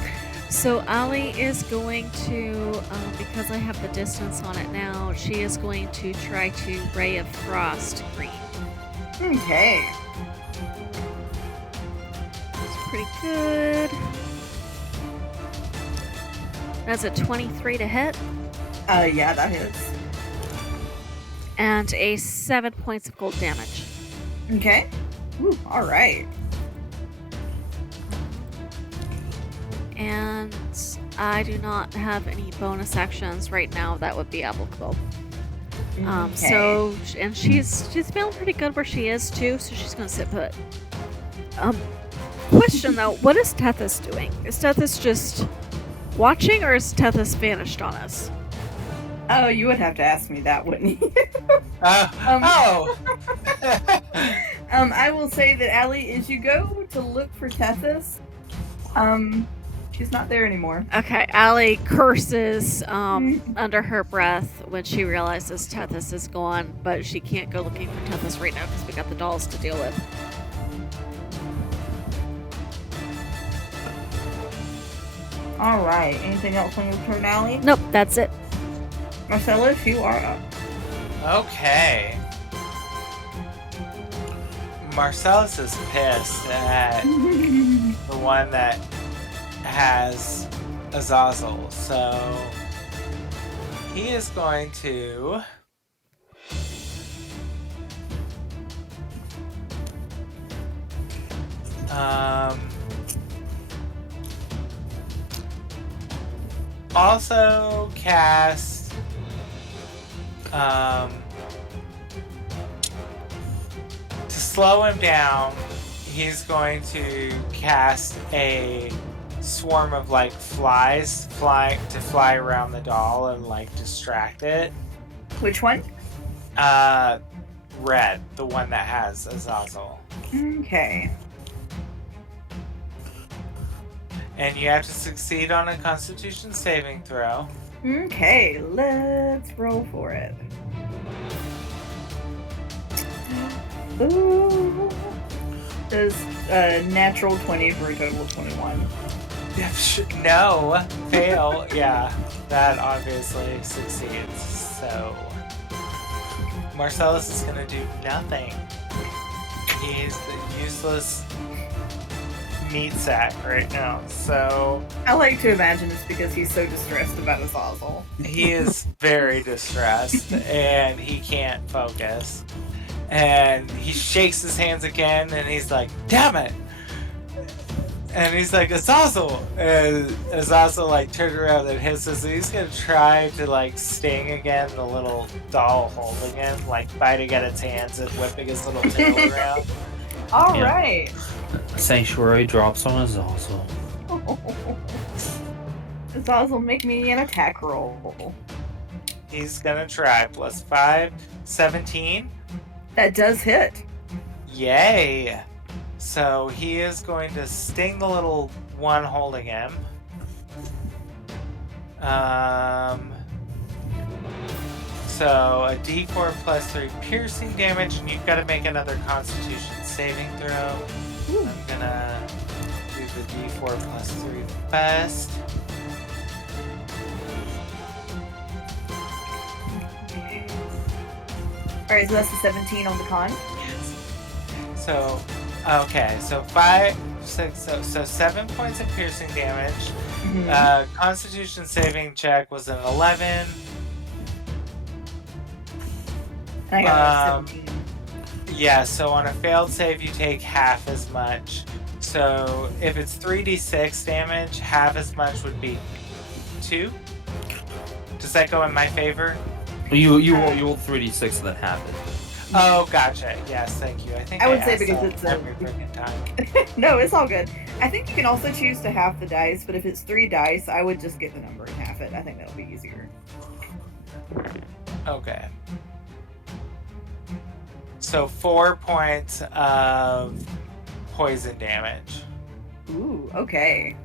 So Ali is going to, because I have the distance on it now, she is going to try to Ray of Frost Green. Okay. It's pretty good. That's a 23 to hit. Yeah, that hits. And a 7 points of cold damage. Okay. Ooh, all right. And I do not have any bonus actions right now that would be applicable. Okay. So, and she's feeling pretty good where she is too, so she's gonna sit put. Question though, what is Tethys doing? Is Tethys just watching, or is Tethys vanished on us? Oh, you would have to ask me that, wouldn't you? Oh! I will say that Allie, as you go to look for Tethys, she's not there anymore. Okay, Allie curses under her breath when she realizes Tethys is gone, but she can't go looking for Tethys right now because we got the dolls to deal with. All right. Anything else on your turn, Allie? Nope, that's it. Marcellus, you are up. Okay. Marcellus is pissed at the one that has Azazel, so he is going to also cast to slow him down. He's going to cast a swarm of like flies fly around the doll and like distract it. Which one? Red, the one that has Azazel. Okay. And you have to succeed on a Constitution saving throw. Okay, let's roll for it. Ooh. Does natural 20 for a total of 21. No, fail. Yeah, that obviously succeeds. So Marcellus is gonna do nothing. He's the useless meat sack right now. So I like to imagine it's because he's so distressed about Azazel. he is very distressed and he can't focus. And he shakes his hands again and he's like, damn it! And he's like, Azazel! And Azazel like turned around and hisses, and he's gonna try to like sting again the little doll holding him, like biting at its hands and whipping his little tail around. All Yeah. right. Sanctuary drops on Azazel. Azazel, make me an attack roll. He's gonna try. Plus 5, 17. That does hit. Yay! So he is going to sting the little one holding him. So a D4 plus 3 piercing damage, and you've got to make another Constitution saving throw. Ooh. I'm gonna do the D4 plus 3 first. Alright, so that's the 17 on the con. So, okay, so 5, 6, so 7 points of piercing damage. Mhm. Constitution saving check was an 11. I got a 17. Yeah, so on a failed save, you take half as much. So if it's 3d6 damage, half as much would be 2. Does that go in my favor? You roll 3d6 and then half it. Oh, gotcha. Yes, thank you. I think I would say asked because that it's every freaking time. No, it's all good. I think you can also choose to half the dice, but if it's 3 dice, I would just get the number and half it. I think that'll be easier. Okay. So 4 points of poison damage. Ooh, okay.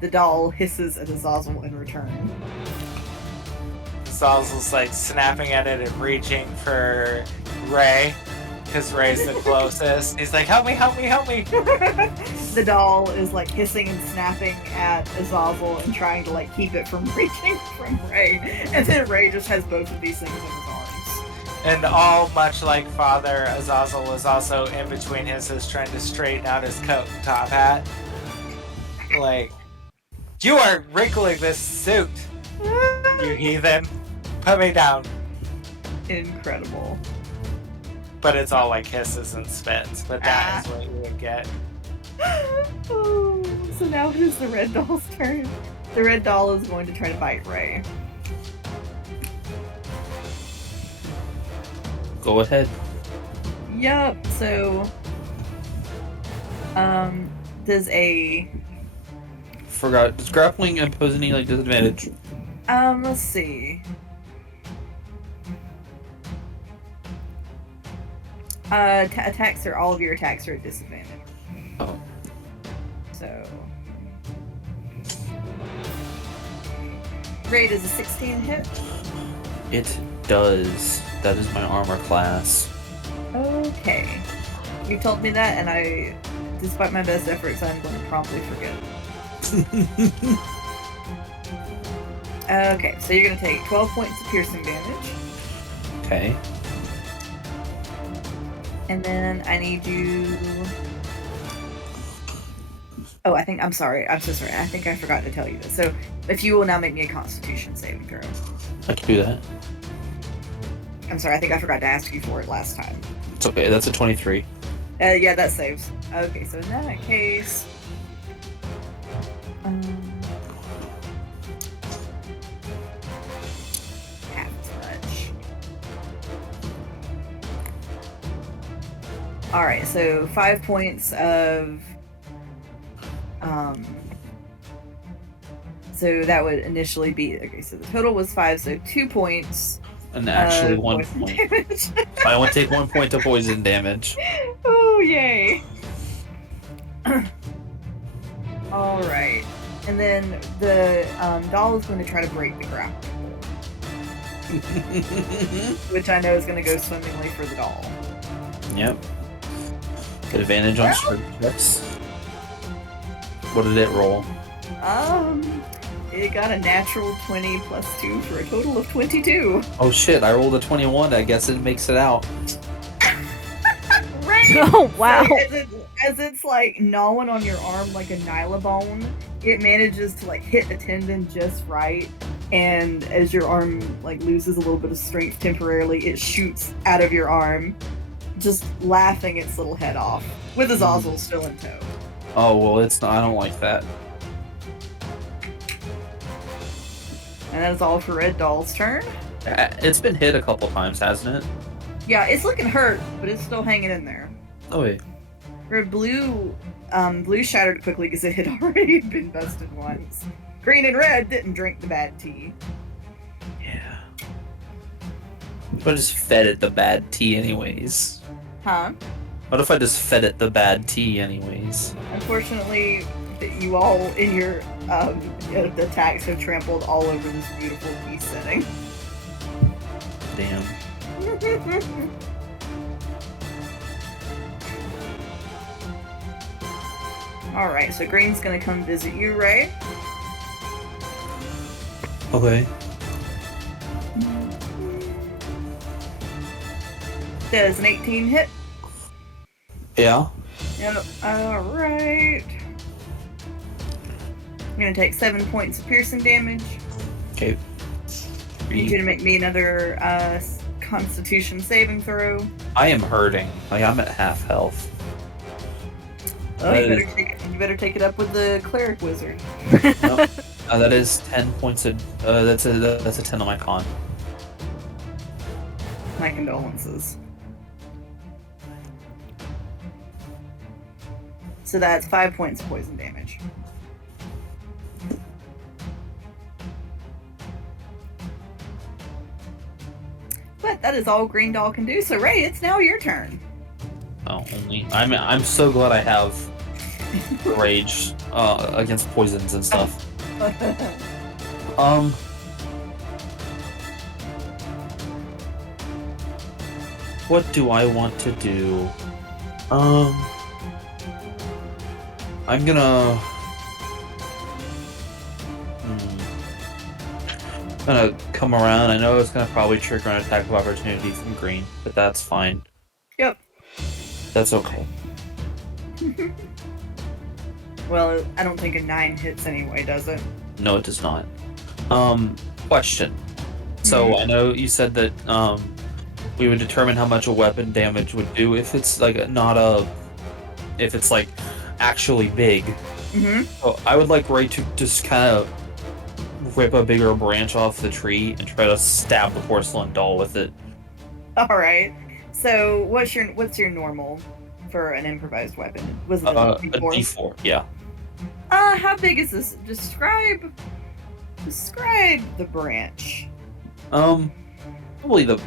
The doll hisses at Azazel in return. Zazel's like snapping at it and reaching for Ray, because Ray's the closest. He's like, help me, help me, help me! The doll is like hissing and snapping at Azazel and trying to like keep it from reaching from Ray. And then Ray just has both of these things in his arms. And all much like Father, Azazel is also in between hisses trying to straighten out his coat and top hat. Like, you are wrinkling this suit, you heathen. Put me down. Incredible. But it's all like hisses and spits, but that is what you would get. Oh, so now it is the red doll's turn. The red doll is going to try to bite Ray. Go ahead. Yup, so does a Forgot. Does grappling impose any like disadvantage? let's see. Attacks are all of your attacks are at disadvantage. Oh. So Ray, does a 16 hit? It does. That is my armor class. Okay. You told me that, and I, despite my best efforts, I'm going to promptly forget. Okay, so you're going to take 12 points of piercing damage. Okay. And then I need you... Oh, I'm sorry. I'm so sorry. I think I forgot to tell you this. So, if you will now make me a Constitution saving throw. I can do that. I'm sorry, I think I forgot to ask you for it last time. It's okay. That's a 23. Yeah, that saves. Okay, so in that case... half as much. Alright, so 5 points of... So that would initially be... Okay, so the total was 5, so 2 points... And actually 1 poison point. damage. I want to take 1 point of poison damage. Oh, yay. Alright. And then the doll is going to try to break the grapple. Which I know is going to go swimmingly for the doll. Yep. Advantage on strength checks. What did it roll? It got a natural 20 plus 2 for a total of 22. Oh shit, I rolled a 21. I guess it makes it out. Right? Oh, wow. So as it's like gnawing on your arm like a nylabone, it manages to like hit a tendon just right. And as your arm like loses a little bit of strength temporarily, it shoots out of your arm, just laughing its little head off, with Azazel still in tow. Oh well, it's not. I don't like that. And that is all for Red Doll's turn. It's been hit a couple times, hasn't it? Yeah, it's looking hurt, but it's still hanging in there. Oh wait. Red Blue, Blue shattered quickly because it had already been busted once. Green and Red didn't drink the bad tea. Yeah. What if I just fed it the bad tea anyways? Huh? What if I just fed it the bad tea anyways? Unfortunately, you all in your attacks have trampled all over this beautiful tea setting. Damn. Alright, so Green's gonna come visit you, Ray. Okay. Does an 18 hit? Yeah. Yep. Alright. I'm gonna take 7 points of piercing damage. Okay. I need you to make me another Constitution saving throw. I am hurting. Like I'm at half health. Oh, you better take it up with the cleric wizard. Nope. That is 10 points of. That's a 10 on my con. My condolences. So that's 5 points of poison damage. But that is all Green Doll can do. So Ray, it's now your turn. Oh, only. I'm so glad I have rage against poisons and stuff. What do I want to do? I'm gonna. gonna come around. I know it's gonna probably trigger an attack of opportunity from green, but that's fine. Yep. That's okay. Well, I don't think a 9 hits anyway, does it? No, it does not. Question. So Mhm. I know you said that we would determine how much a weapon damage would do if it's like not a, if it's like actually big. Mm-hmm. So I would like Ray to just kind of rip a bigger branch off the tree and try to stab the porcelain doll with it. All right. So what's your normal for an improvised weapon? Was it a A D4? D4, yeah. How big is this? Describe the branch. Probably the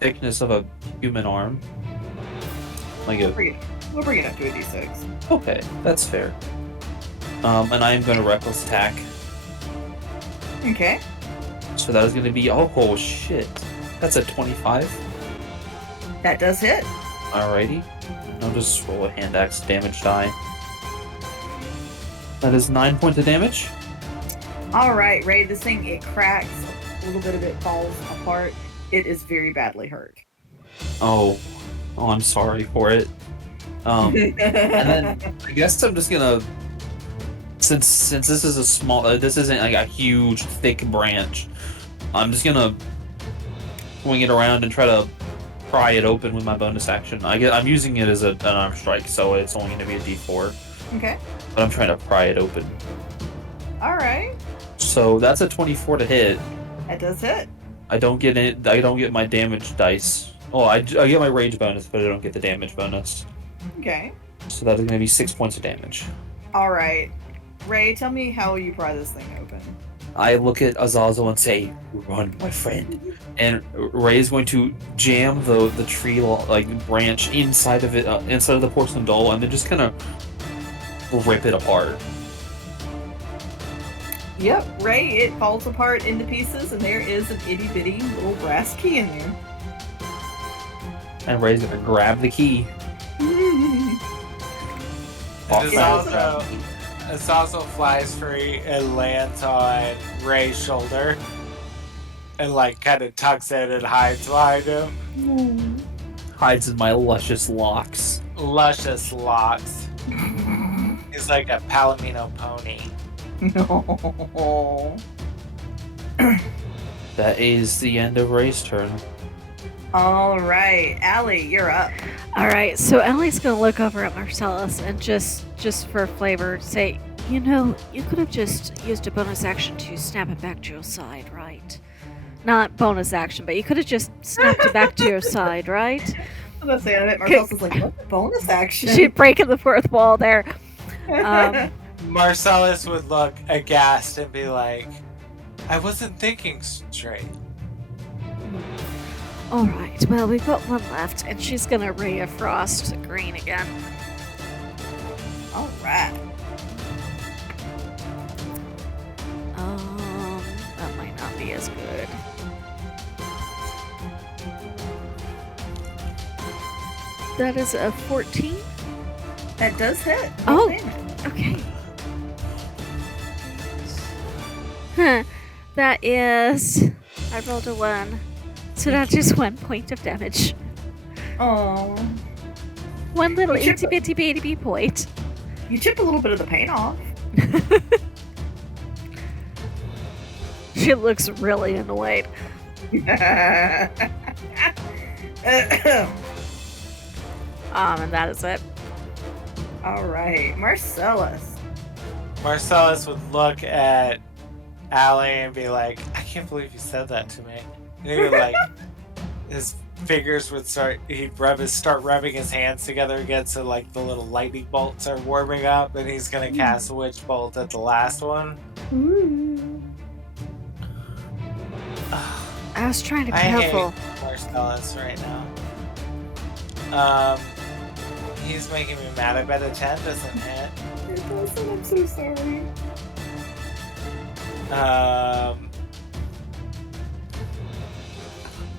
thickness of a human arm. Like a, We'll bring it up to a D6. okay, that's fair. And I'm going to reckless attack. Okay. So that is going to be, oh shit. That's a 25. That does hit. Alrighty. I'll just roll a hand axe damage die. That is 9 points of damage. All right, Ray. This thing, it cracks. A little bit of it falls apart. It is very badly hurt. Oh, I'm sorry for it. And then I guess I'm just gonna, since this is a small, this isn't like a huge thick branch, I'm just gonna swing it around and try to pry it open with my bonus action. I'm using it as an arm strike, so it's only gonna be a D4. Okay. But I'm trying to pry it open. All right. So that's a 24 to hit. That does hit. I don't get it. I don't get my damage dice. Oh, I get my rage bonus, but I don't get the damage bonus. Okay. So that is going to be 6 points of damage. All right. Ray, tell me how you pry this thing open. I look at Azazel and say, "Run, my friend." And Ray is going to jam the tree like branch inside of it, inside of the porcelain doll, and then just kind of rip it apart. Yep, Ray, it falls apart into pieces, and there is an itty bitty little brass key in there. And Ray's going to grab the key. Azazel flies free and lands on Ray's shoulder and like kind of tucks in and hides behind him. Hides in my luscious locks. Luscious locks. He's like a Palomino pony. No. That is the end of Ray's turn. All right, Allie, you're up. All right, so Allie's gonna look over at Marcellus and just for flavor say, you know, you could have just used a bonus action to snap it back to your side, right? Not bonus action, but you could have just snapped it back to your side, right? I was gonna say, I bet Marcellus is like, what's the bonus action? She'd break in the fourth wall there. Marcellus would look aghast and be like, I wasn't thinking straight. All right, well, we've got one left, and she's gonna Ray of Frost green again. All right. That might not be as good. That is a 14. That does hit. Oh. Damage. Okay. Huh. That is. I rolled a 1. So that's just 1 point of damage. Oh. One little You itty bitty baby point. You chip a little bit of the paint off. She looks really annoyed. And that is it. All right, Marcellus. Marcellus would look at Allie and be like, I can't believe you said that to me. And he would like, his fingers would start rubbing his hands together again so like the little lightning bolts are warming up, and he's gonna cast a witch bolt at the last one. Ooh. I was trying to be I careful. hate Marcellus right now. He's making me mad. I bet a 10 doesn't hit. It doesn't, I'm so sorry.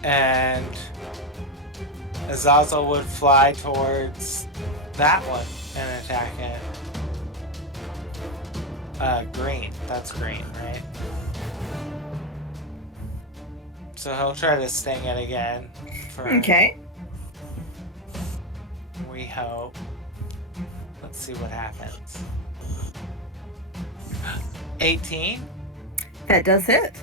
And Azazel would fly towards that one and attack it. Green. That's green, right? So he'll try to sting it again. Okay. We hope. Let's see what happens. 18. That does hit.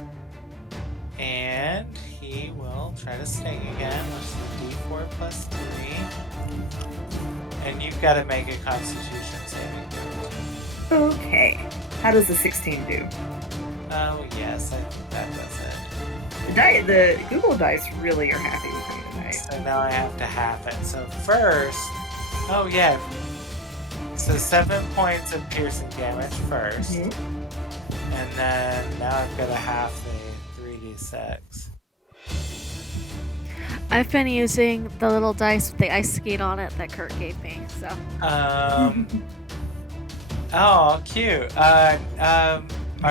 And he will try to sting again, which is a d4 plus 3. And you've got to make a constitution saving throw. Okay. How does the 16 do? Oh, yes, I think that does it. The Google dice really are happy with me tonight. So now I have to half it. So first, oh yeah. So 7 points of piercing damage first. Mm-hmm. And then now I've got to half the 3d6. I've been using the little dice with the ice skate on it that Kurt gave me. So Oh, cute. Are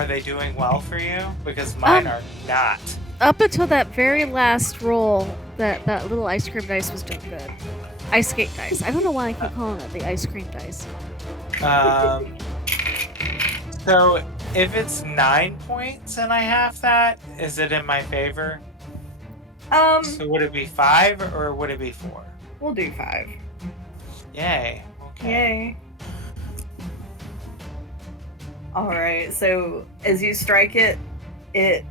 they doing well for you? Because mine are not. up until that very last roll, that little ice cream dice was doing good. Ice skate dice. I don't know why I keep calling it the ice cream dice. So if it's 9 points and I half that, is it in my favor? So would it be 5 or would it be 4? We'll do 5. Yay. Okay. Yay. Alright, so as you strike it, it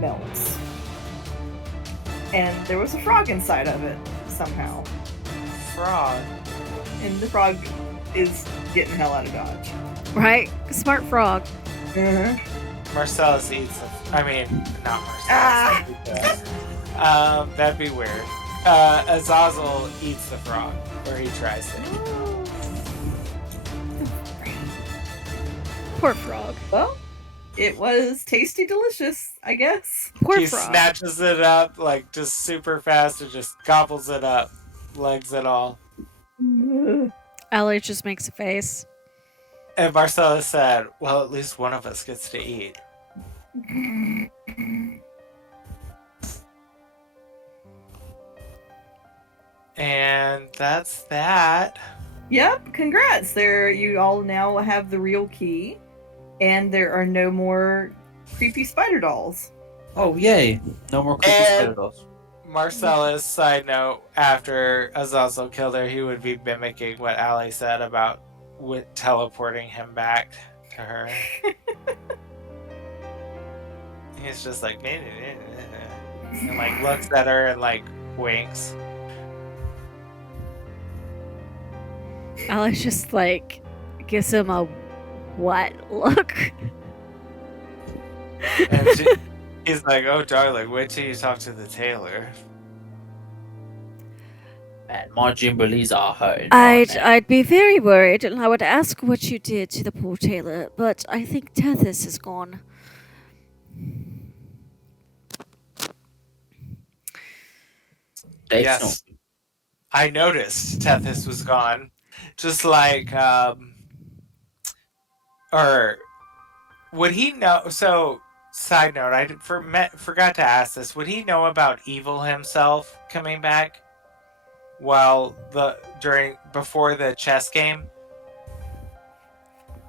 melts. And there was a frog inside of it, somehow. Frog. And the frog is getting hell out of Dodge. Right? Smart frog. Uh-huh. Marcellus eats not Marcellus. That'd be weird. Azazel eats the frog, or he tries to. Poor frog. Well, it was tasty delicious, I guess. Poor He frog. snatches it up, like, just super fast and just gobbles it up. Legs and all. Allie just makes a face. And Marcellus said, well, at least one of us gets to eat. And that's that. Yep, congrats. You all now have the real key, and there are no more creepy spider dolls. Oh, yay. No more creepy And- spider dolls. Marcellus, side note, after Azazel killed her, he would be mimicking what Allie said about teleporting him back to her. He's just like, and like looks at her and like winks. Allie just like gives him a what look. And he's like, oh, darling, wait till you talk to the tailor. Man, my Jimberleys are hurting. right now. I'd be very worried, and I would ask what you did to the poor tailor, but I think Tethys is gone. They Yes. snort. I noticed Tethys was gone. Just like, or would he know? So, side note, I forgot to ask this. Would he know about Evil himself coming back before the chess game?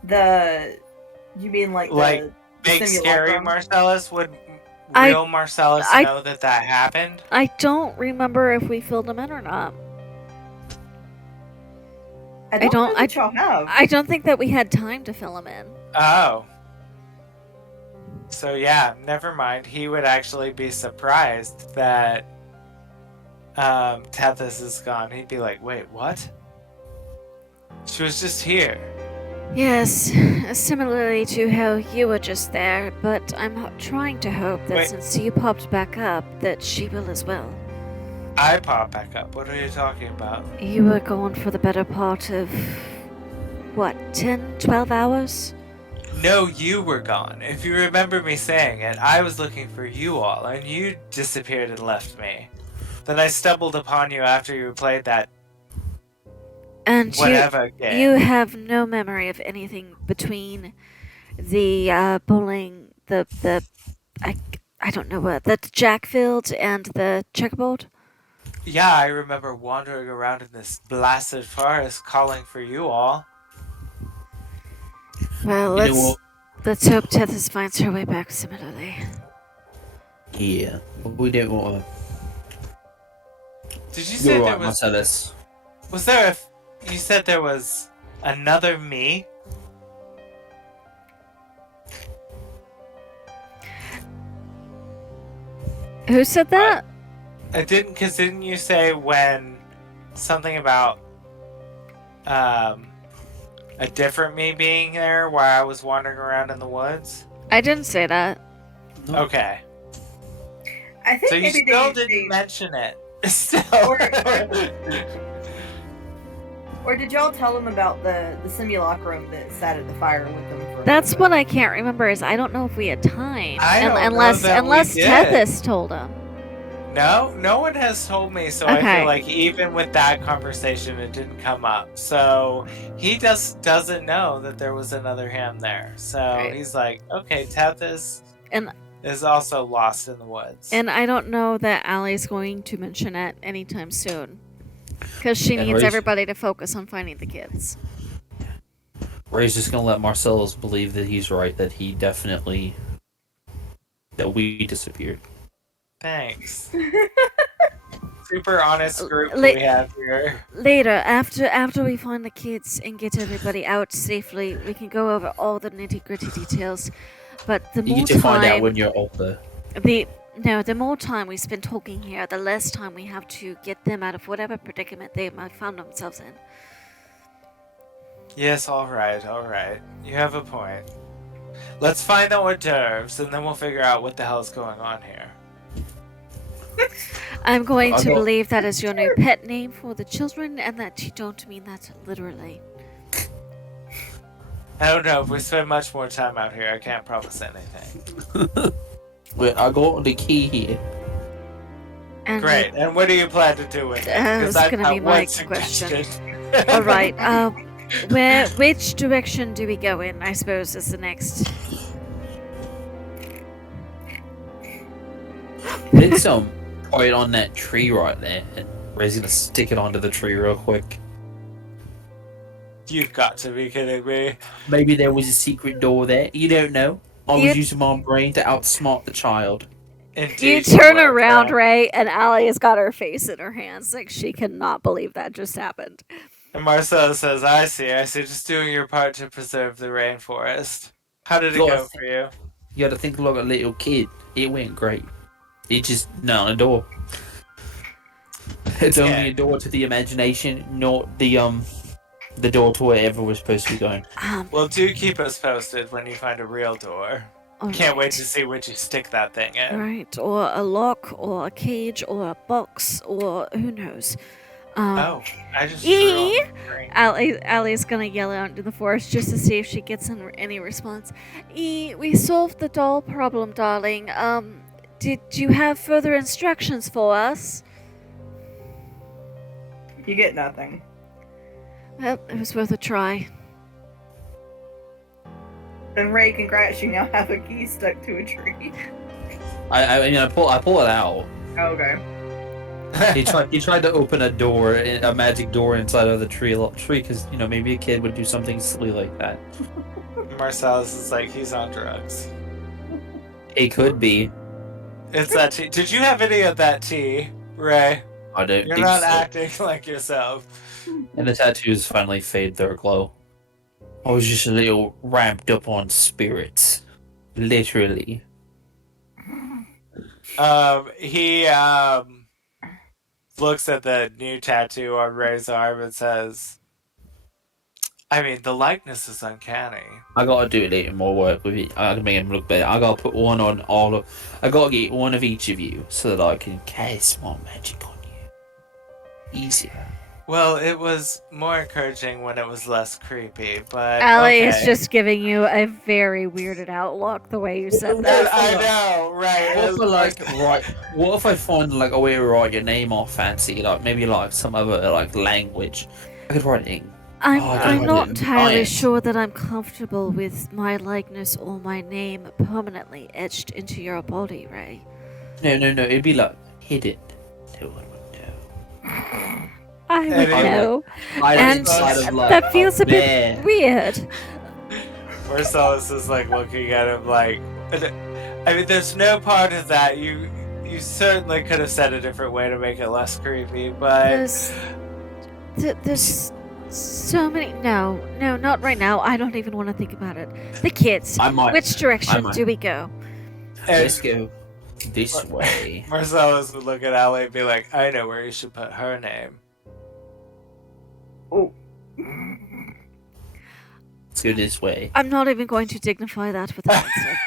You mean like Like, the Big scary simulacrum? Marcellus? Would I- real Marcellus I- know that happened? I don't remember if we filled him in or not. I don't- don't know that y'all have. I don't think that we had time to fill him in. Oh. So yeah, never mind. He would actually be surprised that Tethys is gone. He'd be like, wait, what? She was just here. Yes, similarly to how you were just there, but I'm trying to hope that Wait. since you popped back up, that she will as well. I pop back up. What are you talking about? You were gone for the better part of, what, 10, 12 hours? No, you were gone. If you remember me saying it, I was looking for you all, and you disappeared and left me. Then I stumbled upon you after you played that And whatever game. you have no memory of anything between the bowling, I don't know what, the jack field and the checkerboard? Yeah, I remember wandering around in this blasted forest calling for you all. Well, You know what? let's hope Tethys finds her way back similarly. Yeah, we don't want Did you to. say You're there right, was? Marcellus. Was there a? You said there was another me. Who said that? I didn't, cause didn't you say when something about a different me being there while I was wandering around in the woods? I didn't say that. No. Okay, I think so you maybe still they didn't mention it. Still. or did y'all tell them about the simulacrum that sat at the fire with them for a That's little what bit? I can't remember. Is I don't know if we had time. I don't know unless that we unless did. Tethys told him. No one has told me, so I Okay. feel like even with that conversation, it didn't come up. So he doesn't know that there was another him there. So Right. he's like, okay, Tethys And is also lost in the woods. and I don't know that Allie's going to mention it anytime soon. Because she And needs Ray's- everybody to focus on finding the kids. Ray's just gonna let Marcellus believe that he's right, that we disappeared. Thanks. Super honest group Like- we have here. Later, after we find the kids and get everybody out safely, we can go over all the nitty-gritty details. But the You more get to find out time, when you're older. the more time we spend talking here, the less time we have to get them out of whatever predicament they might find themselves in. Yes, all right. You have a point. Let's find the hors d'oeuvres, and then we'll figure out what the hell's going on here. I'm going I to got- believe that is your new pet name for the children, and that you don't mean that literally. I don't know if we spend much more time out here. I can't promise anything. Wait, I got the key here. And Great. And what do you plan to do with it? That's I've gonna got be one my question. suggestion. all right. Which direction do we go in? I suppose is the next. Let's put it on that tree right there, and Ray's gonna stick it onto the tree real quick. You've got to be kidding me. Maybe there was a secret door there. You don't know. I was You- using my brain to outsmart the child. Indeed, You turn were, around, friend. Ray, and Allie has got her face in her hands, like she cannot believe that just happened. And Marcel says, I see, just doing your part to preserve the rainforest. How did it Well, I go think- for you? You gotta think like a little kid. It went great. It just not a door. It's only Yeah. a door to the imagination, not the door to wherever we're supposed to be going. Well, do keep us posted when you find a real door. Can't wait to see what you stick that thing in. Right, or a lock, or a cage, or a box, or who knows. Oh, I just Ee! drew on the screen. Allie's gonna yell out into the forest just to see if she gets any response. We solved the doll problem, darling. Did you have further instructions for us? You get nothing. Well, it was worth a try. And Ray, congrats, you now have a key stuck to a tree. I pull it out. Okay. He tried to open a door, a magic door inside of the tree, because maybe a kid would do something silly like that. Marcellus is like, he's on drugs. It could be. It's that tea. Did you have any of that tea, Ray? I don't You're think not so. acting like yourself. And the tattoos finally fade their glow. I was just a little ramped up on spirits, literally. He looks at the new tattoo on Ray's arm and says, I mean, the likeness is uncanny. I gotta do a little more work with it. I gotta make him look better. I gotta put one on all of. I gotta get one of each of you so that I can cast more magic on you. Easier. Well, it was more encouraging when it was less creepy, but Allie okay. is just giving you a very weirded out look the way you said that. I know, right? What It's what if I find like a way to write your name off fancy, like maybe like some other like language? I could write it in. I'm Oh, I don't not know. entirely Science. sure that I'm comfortable with my likeness or my name permanently etched into your body, Ray. No. It'd be like hidden. No one would know. I would Anyway. know. I And inside of, like, that feels a there. bit weird. Marcellus is like looking at him like, I mean, there's no part of that. You certainly could have said a different way to make it less creepy, but There's so many. No, not right now. I don't even want to think about it. The kids. I might. Which direction might. do we go? Let's go this way. Marcellus would look at Allie and be like, I know where you should put her name. Oh. Let's go this way. I'm not even going to dignify that with an answer.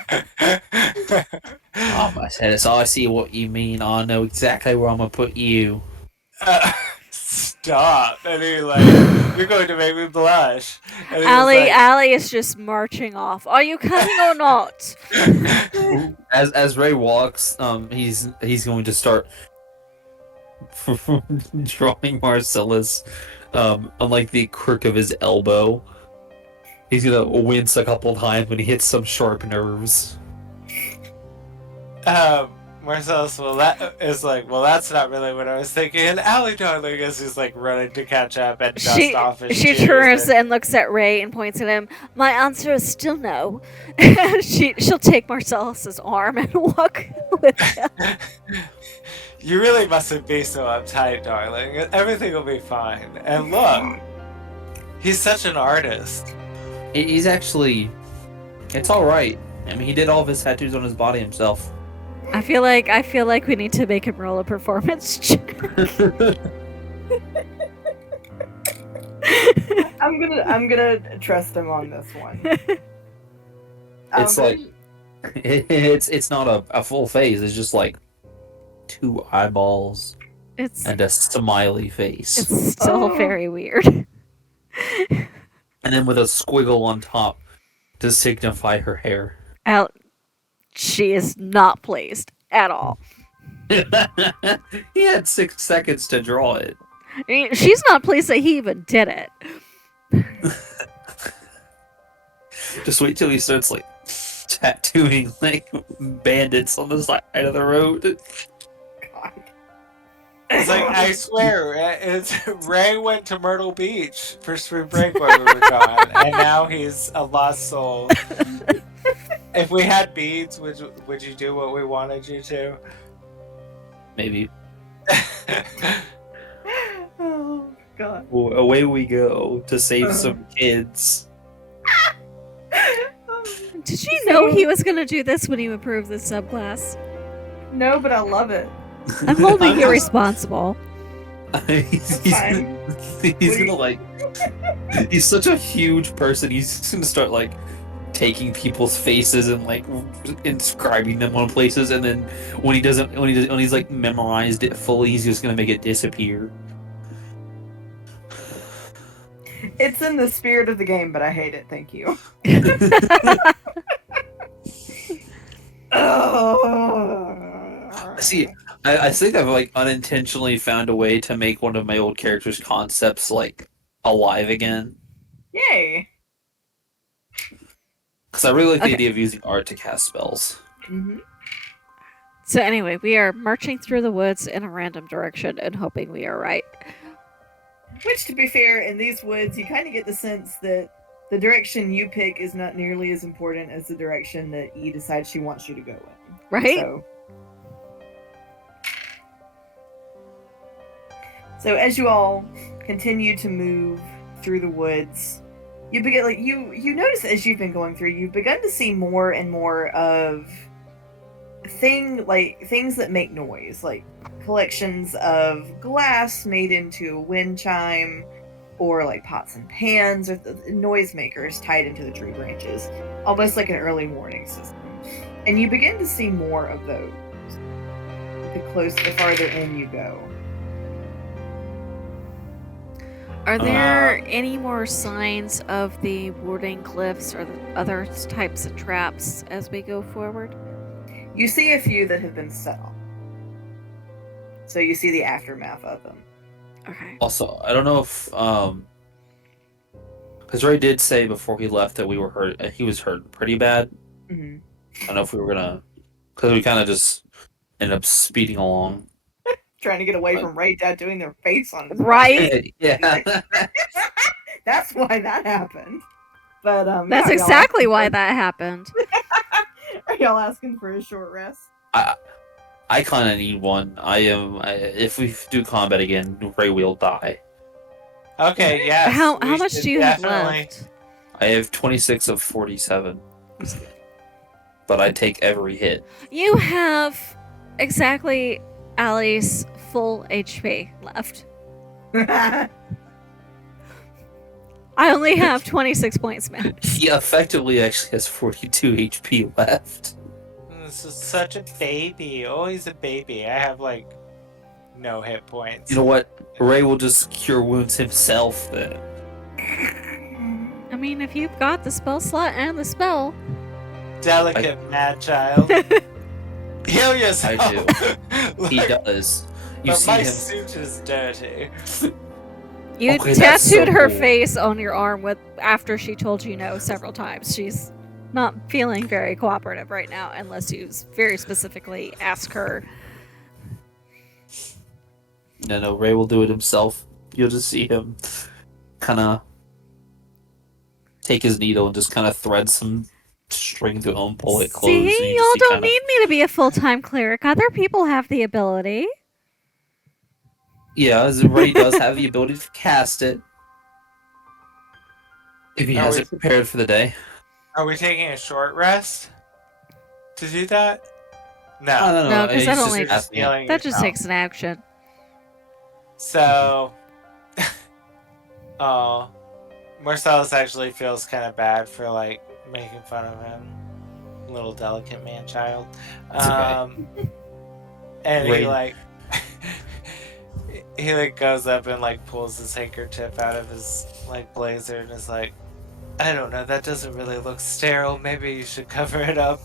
I said it's I see what you mean. I know exactly where I'm gonna put you. Stop. And he you're going to make me blush. And he was Allie is just marching off. Are you coming or not? As Ray walks, he's going to start drawing Marcellus, on like the crook of his elbow. He's gonna wince a couple times when he hits some sharp nerves. Marcellus, well, that's not really what I was thinking. And Allie, darling, is just running to catch up and dust off his She shoes turns and looks at Ray and points at him. My answer is still no. She'll take Marcellus's arm and walk with him. You really mustn't be so uptight, darling. Everything will be fine. And look, he's such an artist. He's actually, it's all right. I mean, he did all of his tattoos on his body himself. I feel like we need to make him roll a performance check. I'm gonna trust him on this one. It's it's not a full face. It's just like 2 eyeballs and a smiley face, It's still very weird. and then with a squiggle on top to signify her hair. She is not pleased at all. He had 6 seconds to draw it. I mean, she's not pleased that he even did it. Just wait till he starts like tattooing like bandits on the side of the road. God. It's I swear, Ray went to Myrtle Beach for spring break while we were gone, and now he's a lost soul. If we had beads, would you do what we wanted you to? Maybe. Oh God. Well, away we go to save some kids. Did you know he was going to do this when he approved this subclass? No, but I love it. I'm holding you responsible. he's fine. gonna he's such a huge person. He's just gonna start taking people's faces and inscribing them on places, and then when he's memorized it fully, he's just gonna make it disappear. It's in the spirit of the game, but I hate it. Thank you. See, I think I've unintentionally found a way to make one of my old characters' concepts alive again. Yay. Because I really like the idea of using art to cast spells. Mm-hmm. So anyway, we are marching through the woods in a random direction and hoping we are right. Which, to be fair, in these woods, you kind of get the sense that the direction you pick is not nearly as important as the direction that E decides she wants you to go in. Right? So as you all continue to move through the woods, you begin you notice as you've been going through, you've begun to see more and more of things that make noise, like collections of glass made into a wind chime, or pots and pans, or noisemakers tied into the tree branches, almost like an early warning system. And you begin to see more of those the farther in you go. Are there any more signs of the warding cliffs or the other types of traps as we go forward? You see a few that have been set off. So you see the aftermath of them. Okay. Also, I don't know if because Ray did say before he left that we were hurt. He was hurt pretty bad. Mm-hmm. I don't know if we were gonna, because we kind of just ended up speeding along. Trying to get away from Ray tattooing their face on his Right? Yeah. That's why that happened. But That's exactly why that happened. Are y'all asking for a short rest? I kind of need one. If we do combat again, Ray will die. Okay, yes. How we much should do you have definitely- left? I have 26 of 47. But I take every hit. You have exactly Allie's full HP left. I only have 26 points max. He effectively actually has 42 HP left. This is such a baby. Always a baby. I have like no hit points. You know what? Ray will just cure wounds himself then. I mean, if you've got the spell slot and the spell. Delicate mad child. Heal yourself. I do. He does. You But see my him. suit is dirty. You Okay, that's so tattooed her cool. face on your arm with after she told you no several times. She's not feeling very cooperative right now unless you very specifically ask her. No, Ray will do it himself. You'll just see him kind of take his needle and just kind of thread some string to him, pull it close. and you See, just y'all see don't kinda- need me to be a full-time cleric. Other people have the ability. Yeah, as Ray does have the ability to cast it. If he Are has we- it prepared for the day. Are we taking a short rest to do that? No. No, 'cause he's that just only- asking it. Healing That just yourself. takes an action. So, oh, Marcellus actually feels kind of bad for like making fun of him, little delicate man child. It's okay. And Ray- he like he like goes up and like pulls his handkerchief out of his like blazer and is like, I don't know, that doesn't really look sterile. Maybe you should cover it up.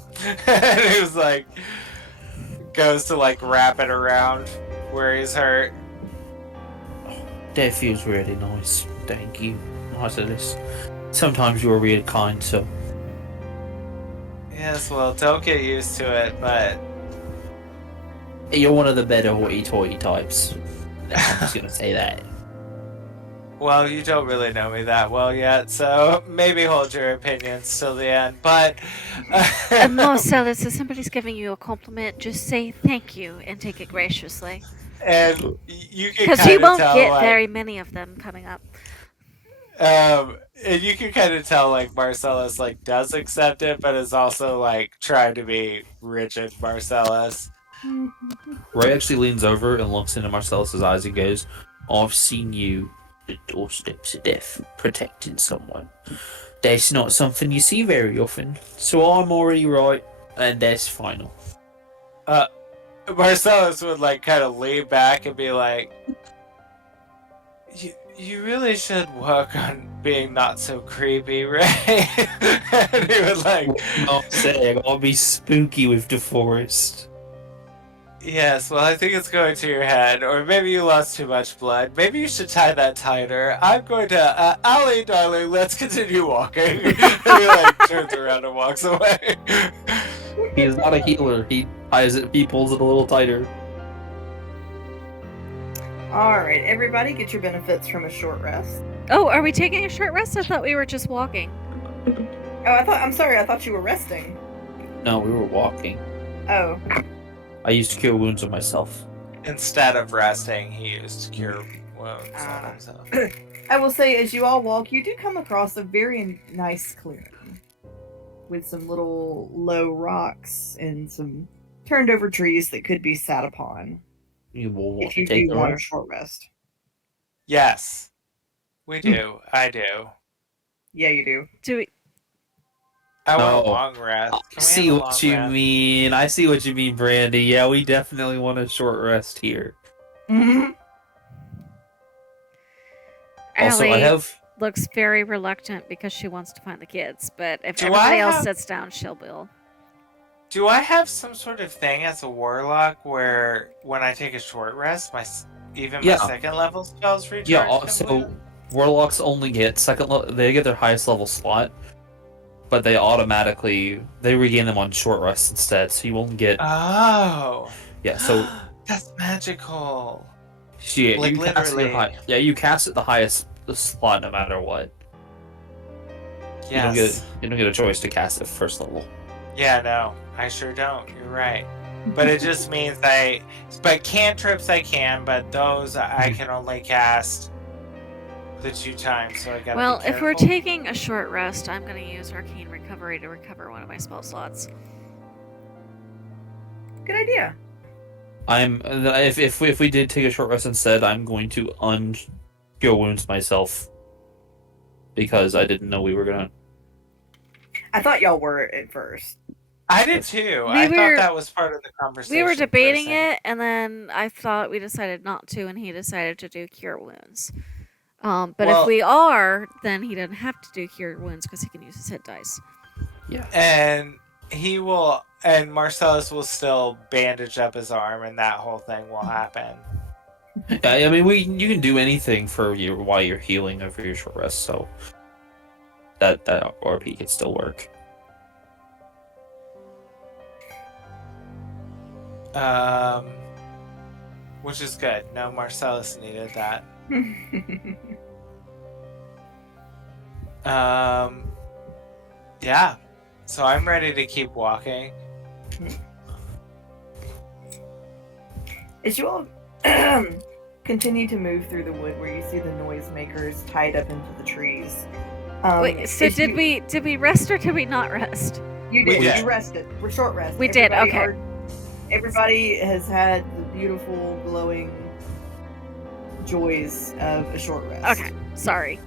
And he was like, goes to like wrap it around where he's hurt. That feels really nice. Thank you. Marcellus. Sometimes you're really kind, so. Yes, well, don't get used to it, but You're one of the better hoity-toity types. I'm just gonna say that. well, you don't really know me that well yet, so maybe hold your opinions till the end. But Marcellus, if somebody's giving you a compliment, just say thank you and take it graciously. and you can Because kind you of won't tell, get like, very many of them coming up. and you can kind of tell like Marcellus like does accept it, but is also like trying to be rigid Marcellus. Ray actually leans over and looks into Marcellus's eyes and goes, I've seen you at the doorsteps of death, protecting someone. That's not something you see very often, so I'm already right, and that's final. Marcellus would like kind of lean back and be like, you really should work on being not so creepy, right? And he would like, I'm saying, I'll be spooky with the forest. yes, well, I think it's going to your head, or maybe you lost too much blood. Maybe you should tie that tighter. I'm going to, Allie, darling, let's continue walking. And he like turns around and walks away. He is not a healer. He ties it. He pulls it a little tighter. Alright, everybody get your benefits from a short rest. Oh, are we taking a short rest? I thought we were just walking. Oh, I'm sorry, I thought you were resting. No, we were walking. Oh. I used to cure wounds on myself. Instead of resting, he used cure wounds on himself. I will say, as you all walk, you do come across a very nice clearing. With some little low rocks and some turned over trees that could be sat upon. You will want If to you take do a want a rest. short rest. Yes, we do. I do. Yeah, you do. Do we? I want a No. long rest. I Can we see have a what long you rest? mean. I see what you mean, Brandy. Yeah, we definitely want a short rest here. Mm-hmm. Also, I Allie have. looks very reluctant because she wants to find the kids, but if Do everybody I else have- sits down, she'll will. Do I have some sort of thing as a warlock where when I take a short rest, even Yeah. my second level spells recharge? Yeah, also, completely? warlocks only get they get their highest level slot, but they regain them on short rest instead. So you won't get. Oh. Yeah, so That's magical. yeah, Like, you cast literally. you cast at the highest slot no matter what. Yes. You don't get a choice to cast it first level. Yeah, no. I sure don't. You're right. But it just means but cantrips I can, but those I can only cast the 2 times, so I gotta Well, be if careful. we're taking a short rest, I'm gonna use Arcane Recovery to recover one of my spell slots. Good idea. If we did take a short rest instead, I'm going to cure wounds myself because I didn't know we were gonna. I thought y'all were at first. I did too. We I were- thought that was part of the conversation. We were for a debating second. it, and then I thought we decided not to, and he decided to do Cure Wounds. But Well- if we are, then he doesn't have to do Cure Wounds because he can use his hit dice. Yeah. And and Marcellus will still bandage up his arm, and that whole thing will happen. I mean, you can do anything for while you're healing over your short rest, so that RP can still work. Which is good. No, Marcellus needed that. Yeah. So I'm ready to keep walking. As you all continue to move through the wood where you see the noisemakers tied up into the trees. Wait, so did we rest or did we not rest? You We did. did. You rested. We're short rest. We did, okay. Everybody has had the beautiful, glowing joys of a short rest. Okay, sorry.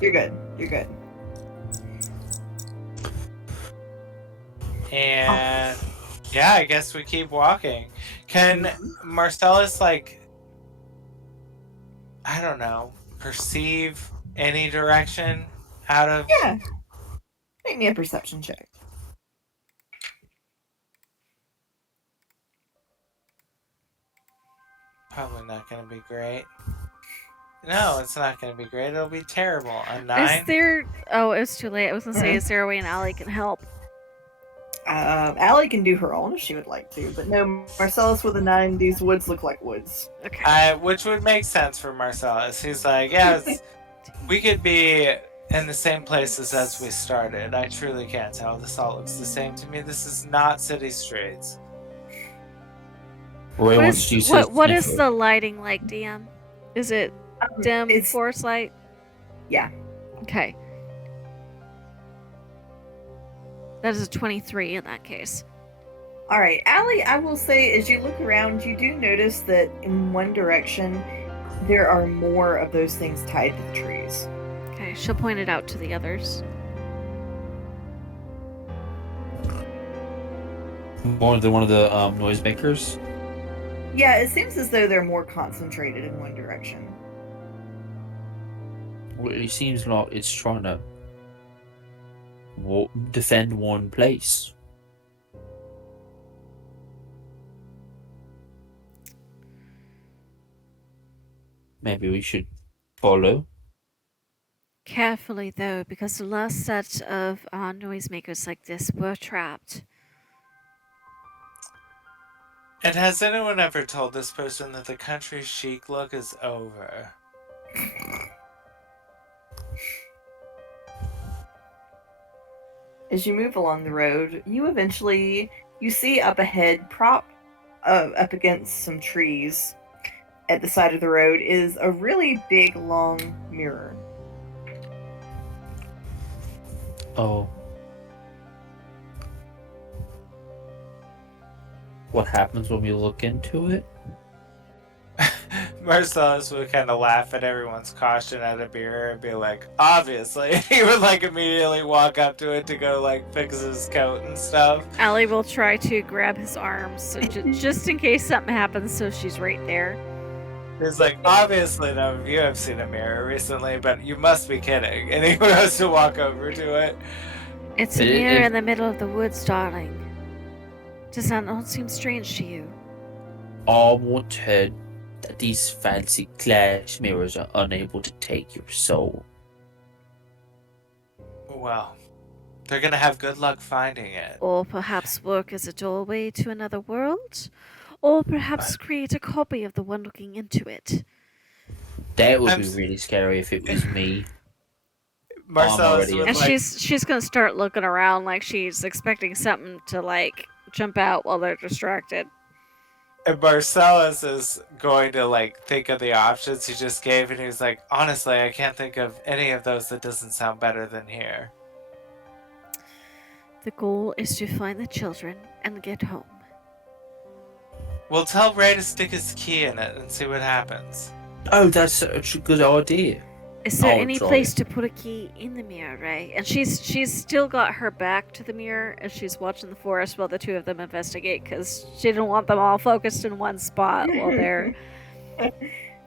You're good. You're good. And yeah, I guess we keep walking. Can Marcellus, like, I don't know, perceive any direction out of... Yeah. Make me a perception check. Probably not going to be great. No, it's not going to be great. It'll be terrible. A 9? Is there... Oh, it's too late. I was going to say, is there a way an Allie can help? Allie can do her own if she would like to, but no, Marcellus with a 9, these woods look like woods. Okay. Which would make sense for Marcellus. He's like, yeah, we could be in the same places as we started. I truly can't tell. This all looks the same to me. This is not city streets. Roy wants to use his What is info. the lighting like, DM? Is it dim it's- forest light? Yeah. Okay. That is a 23 in that case. All right, Allie, I will say, as you look around, you do notice that in one direction, there are more of those things tied to the trees. Okay, she'll point it out to the others. One of the noisemakers. Yeah, it seems as though they're more concentrated in one direction. Well, it seems like it's trying to defend one place. Maybe we should follow. Carefully, though, because the last set of noisemakers like this were trapped. And has anyone ever told this person that the country chic look is over? As you move along the road, you see up ahead, propped up against some trees at the side of the road, is a really big, long mirror. Oh. What happens when we look into it? Marcellus would kind of laugh at everyone's caution at a mirror and be like, obviously. He would like immediately walk up to it to go like fix his coat and stuff. Allie will try to grab his arms so just in case something happens, so she's right there. He's like, obviously none of you have seen a mirror recently, but you must be kidding. And he goes to walk over to it. It's a mirror in the middle of the woods, darling. Does that not seem strange to you? I once heard that these fancy glass mirrors are unable to take your soul. Well, they're gonna have good luck finding it. Or perhaps work as a doorway to another world? Or perhaps create a copy of the one looking into it? That would I'm be s- really scary if it was me. Marcellus already would in. And like, she's gonna start looking around like she's expecting something to like jump out while they're distracted. and Marcellus is going to like think of the options he just gave, and he's like, honestly, I can't think of any of those that doesn't sound better than here. The goal is to find the children and get home. We'll tell Ray to stick his key in it and see what happens. Oh, that's such a good idea. Is there I'll any try place it. to put a key in the mirror, Ray? And she's still got her back to the mirror and she's watching the forest while the two of them investigate because she didn't want them all focused in one spot while they're.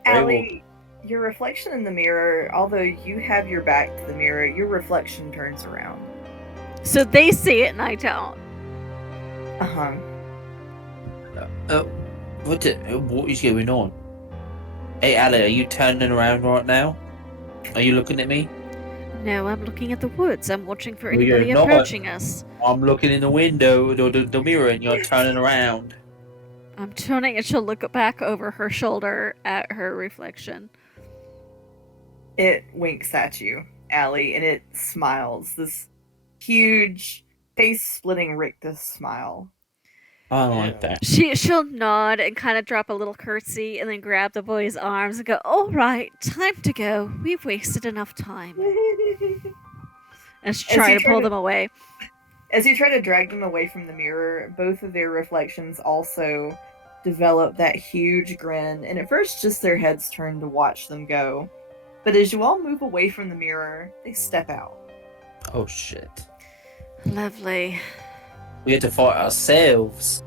Allie, your reflection in the mirror, although you have your back to the mirror, your reflection turns around. So they see it and I don't. Uh-huh. What is going on? Hey, Ali, are you turning around right now? Are you looking at me? No, I'm looking at the woods. I'm watching for Well, you're anybody not. approaching us. I'm looking in the window, the mirror, and you're turning around. I'm turning and she'll look back over her shoulder at her reflection. It winks at you, Allie, and it smiles. This huge, face-splitting rictus smile. I don't like that. She'll nod and kind of drop a little curtsy and then grab the boy's arms and go, "All right, time to go. We've wasted enough time." And she'll try to pull them away. As you try to drag them away from the mirror, both of their reflections also develop that huge grin, and at first just their heads turn to watch them go. But as you all move away from the mirror, they step out. Oh shit. Lovely. We had to fight ourselves.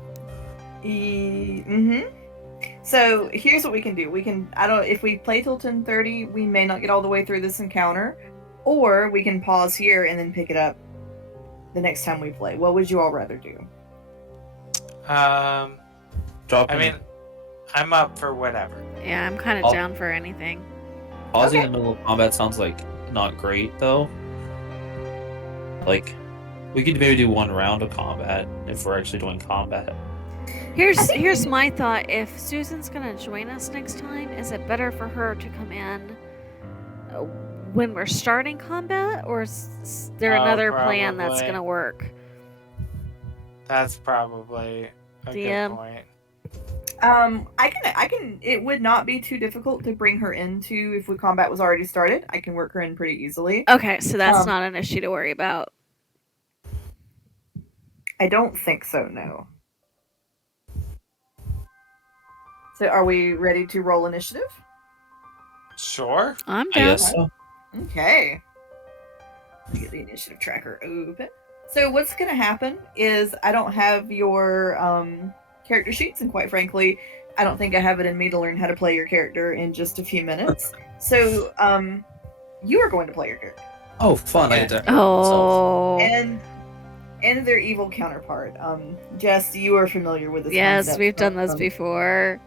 So here's what we can do. If we play till 10:30, we may not get all the way through this encounter, or we can pause here and then pick it up the next time we play. What would you all rather do? I mean, I'm up for whatever. Yeah, I'm kind of down for anything. Pausing Okay. in the middle of combat sounds like not great though. Like, we could maybe do one round of combat if we're actually doing combat. Here's my thought. If Susan's gonna join us next time, is it better for her to come in when we're starting combat, or is there another plan that's probably. gonna work? That's probably a DM. good point. I can. It would not be too difficult to bring her into if combat was already started. I can work her in pretty easily. Okay, so that's not an issue to worry about. I don't think so. No. So, are we ready to roll initiative? Sure. I'm I down. guess so. Okay. Let me get the initiative tracker open. So what's going to happen is I don't have your character sheets, and quite frankly, I don't think I have it in me to learn how to play your character in just a few minutes. So you are going to play your character. Oh, fun! I get to. Oh. And their evil counterpart. Jess, you are familiar with this Yes, concept we've done from- those before.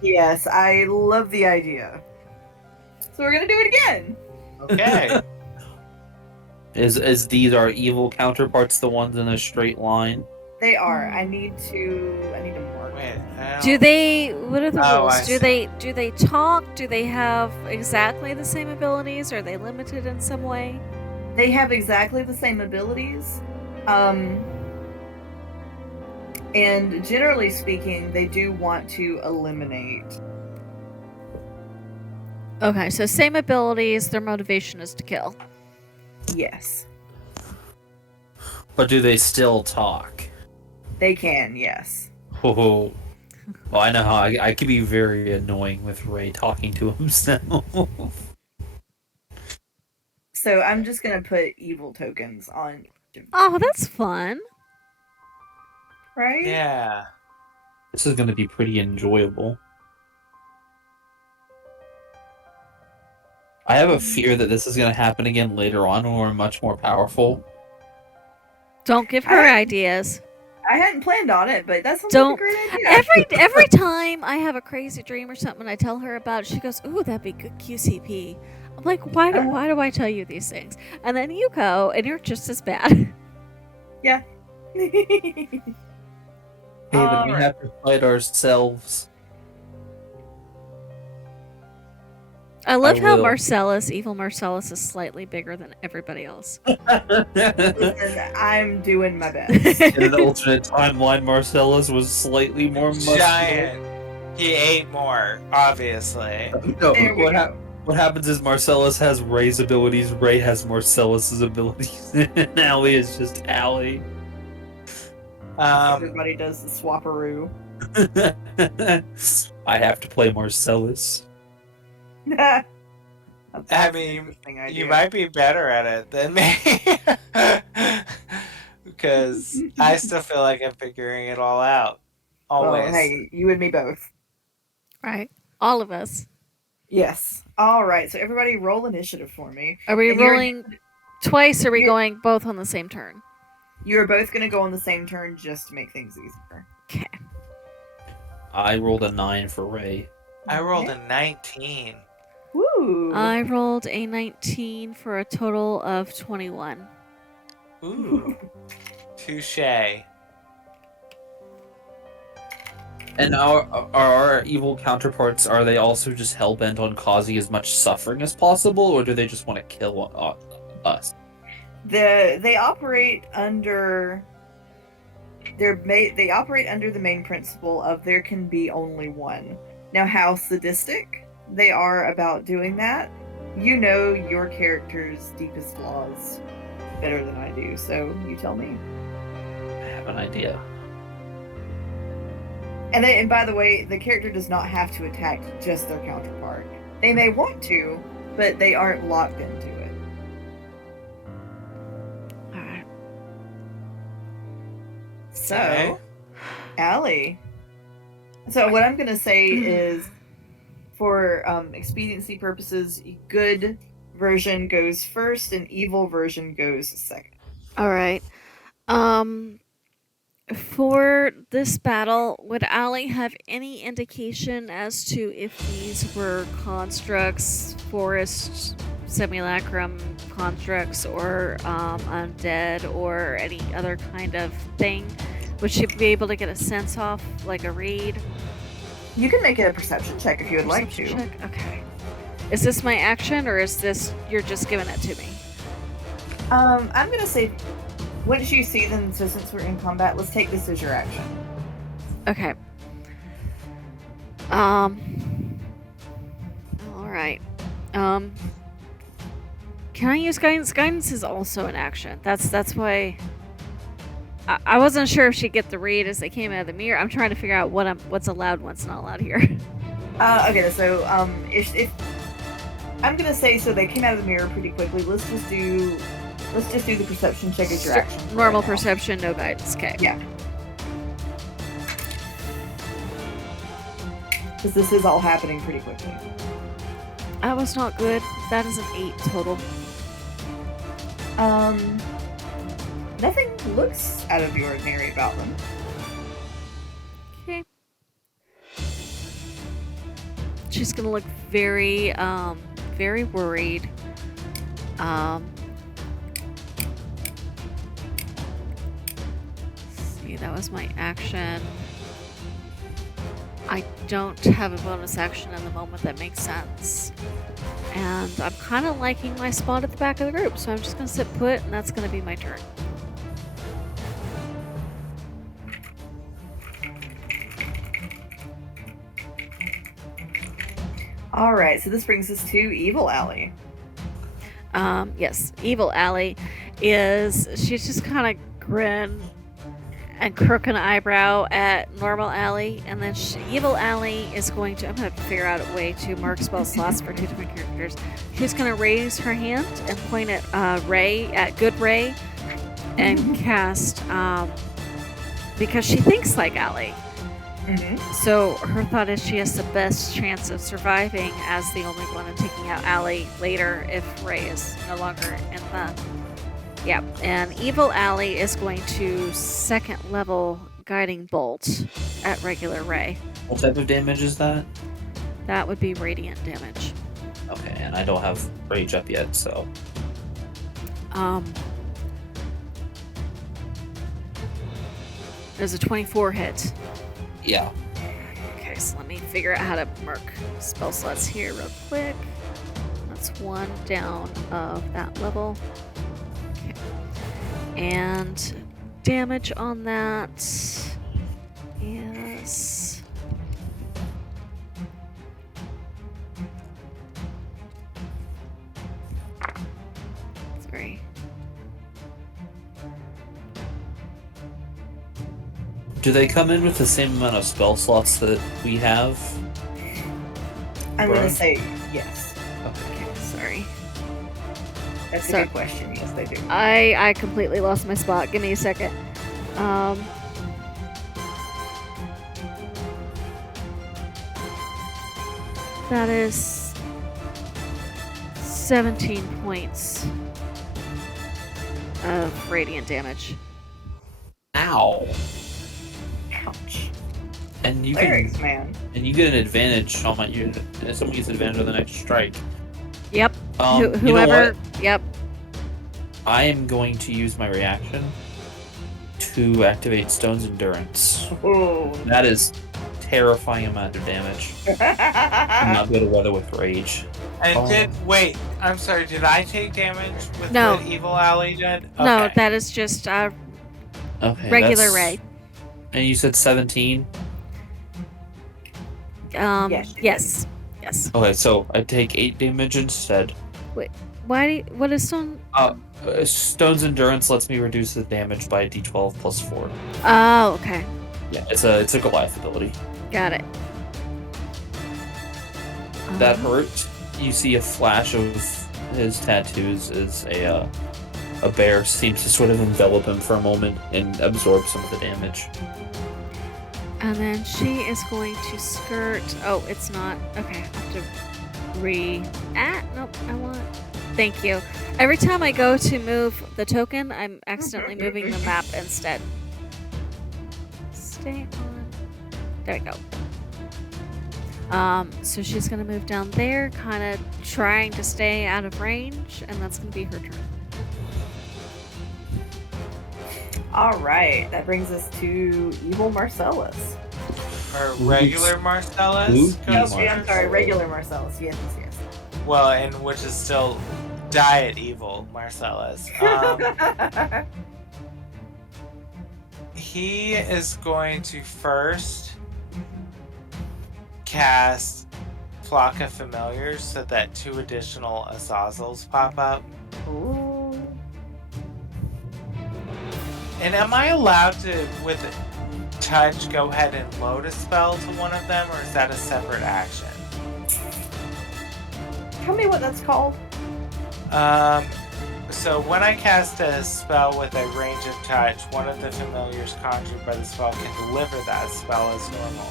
Yes, I love the idea. So we're going to do it again. Okay. Is these our evil counterparts the ones in a straight line? They are. I need to mark. Wait. Do they? What are the Oh, rules? I Do see. they talk? Do they have exactly the same abilities? Are they limited in some way? They have exactly the same abilities. And generally speaking, they do want to eliminate. Okay, so same abilities. Their motivation is to kill. Yes. But do they still talk? They can, yes. Oh, well, I know how I could be very annoying with Ray talking to himself. So I'm just going to put evil tokens on. Oh, that's fun. Right? Yeah. This is going to be pretty enjoyable. I have a fear that this is going to happen again later on when we're much more powerful. Don't give her ideas. I hadn't planned on it, but that sounds like a great idea. Every time I have a crazy dream or something, I tell her about it. She goes, "Ooh, that'd be good QCP." I'm like, why do I tell you these things? And then you go, and you're just as bad. Yeah. Hey, but we Alright. have to fight ourselves. I love how will. Evil Marcellus, is slightly bigger than everybody else. Listen, I'm doing my best. In an alternate timeline, Marcellus was slightly more muscular. Giant. He ate more, obviously. No, There we go. what happens is Marcellus has Ray's abilities, Ray has Marcellus's abilities, and Allie is just Allie. Everybody does the swapperoo. I have to play Marcellus. That's I an mean, interesting you idea. might be better at it than me. Because I still feel like I'm figuring it all out. Always. Well, hey, you and me both. Right. All of us. Yes. All right. So everybody, roll initiative for me. Are we And you're- rolling twice? Or are we you're- going both on the same turn? You're both going to go on the same turn just to make things easier. Okay. I rolled a 9 for Ray. I rolled a 19. Woo. I rolled a 19 for a total of 21. Ooh. Touche. And our evil counterparts, are they also just hell-bent on causing as much suffering as possible, or do they just want to kill us? They operate under they operate under the main principle of there can be only one. Now, how sadistic they are about doing that, you know your character's deepest flaws better than I do, so you tell me. I have an idea. And by the way, the character does not have to attack just their counterpart. They may want to, but they aren't locked into it. Alright. So, Okay. Allie. So what I'm gonna say is, for expediency purposes, good version goes first and evil version goes second. Alright. For this battle, would Allie have any indication as to if these were constructs, forest simulacrum constructs, or undead, or any other kind of thing? Would she be able to get a sense off, like a read? You can make a perception check if you would like to. Perception check? Okay. Is this my action, or is this you're just giving it to me? I'm gonna say, once you see them, so since we're in combat, let's take this as your action. Okay. All right. Can I use guidance? Guidance is also an action. That's why I wasn't sure if she'd get the read as they came out of the mirror. I'm trying to figure out what's allowed, what's not allowed here. Okay, so if I'm gonna say, so they came out of the mirror pretty quickly. Let's just do the perception check as your action. Normal right now. perception, no guidance. Okay. Yeah. Because this is all happening pretty quickly. That was not good. That is an 8 total. Nothing looks out of the ordinary about them. Okay. She's gonna look very, very worried. See, that was my action. I don't have a bonus action in the moment that makes sense. And I'm kind of liking my spot at the back of the group, so I'm just gonna sit put, and that's gonna be my turn. All right, so this brings us to Evil Alley. Yes, Evil Alley she's just kind of grin and crook an eyebrow at normal Alley, and then Evil Alley is going to, I'm going to figure out a way to mark spell slots for 2 different characters. She's going to raise her hand and point at Good Ray, and cast, because she thinks like Alley. Mm-hmm. So her thought is she has the best chance of surviving as the only one and taking out Allie later if Ray is no longer in the... Yeah, and Evil Allie is going to second level Guiding Bolt at regular Ray. What type of damage is that? That would be radiant damage. Okay, and I don't have rage up yet, so... There's a 24 hit. Yeah. Okay, so let me figure out how to mark spell slots here real quick. that's 1 down of that level. Okay. And damage on that is... Sorry. Do they come in with the same amount of spell slots that we have? I'm going Brian? to say yes. Okay. Okay, sorry. That's a Sorry. good question. Yes, they do. I completely lost my spot. Give me a second. That is 17 points of radiant damage. Ow! Ouch. And you Clerics, can, man. and you get an advantage on my unit. Someone gets advantage on the next strike. Yep. You know Whoever. what? Yep. I am going to use my reaction to activate Stone's Endurance. Oh. That is terrifying amount of damage. I'm not good at weather with rage. And wait, I'm sorry, did I take damage with No. what Evil Alley did? Okay. No, that is just Okay. regular that's- ray. And you said 17? Yes, you Yes. Yes. Okay, so I take 8 damage instead. What is stone? Stone's Endurance lets me reduce the damage by a d12 plus 4. Oh, okay. Yeah, it's a Goliath ability. Got it. That hurt. You see a flash of his tattoos as a bear seems to sort of envelop him for a moment and absorb some of the damage. And then she is going to skirt. Oh, it's not. Okay, I have to nope, I want. Thank you. Every time I go to move the token, I'm accidentally moving the map instead. Stay on. There we go. So she's gonna move down there, kind of trying to stay out of range, and that's gonna be her turn. All right, that brings us to Evil Marcellus. Or regular Marcellus? Who? No, Yes. I'm sorry, regular Marcellus. Yes, yes, Well, and which is still Diet Evil Marcellus. yes. He is going to first cast Flock of Familiars so that 2 additional Azazels pop up. Ooh. And am I allowed to, with touch, go ahead and load a spell to one of them, or is that a separate action? Tell me what that's called. So when I cast a spell with a range of touch, one of the familiars conjured by the spell can deliver that spell as normal.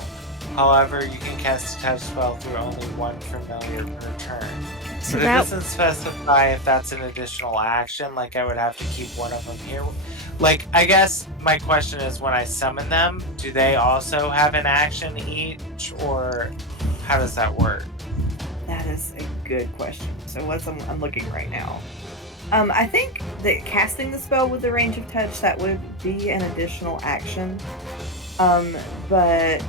However, you can cast a touch spell through only 1 familiar per turn. So But it that doesn't specify if that's an additional action, like I would have to keep one of them here. Like, I guess my question is, when I summon them, do they also have an action each, or how does that work? That is a good question. So I'm looking right now. I think that casting the spell with the range of touch, that would be an additional action. But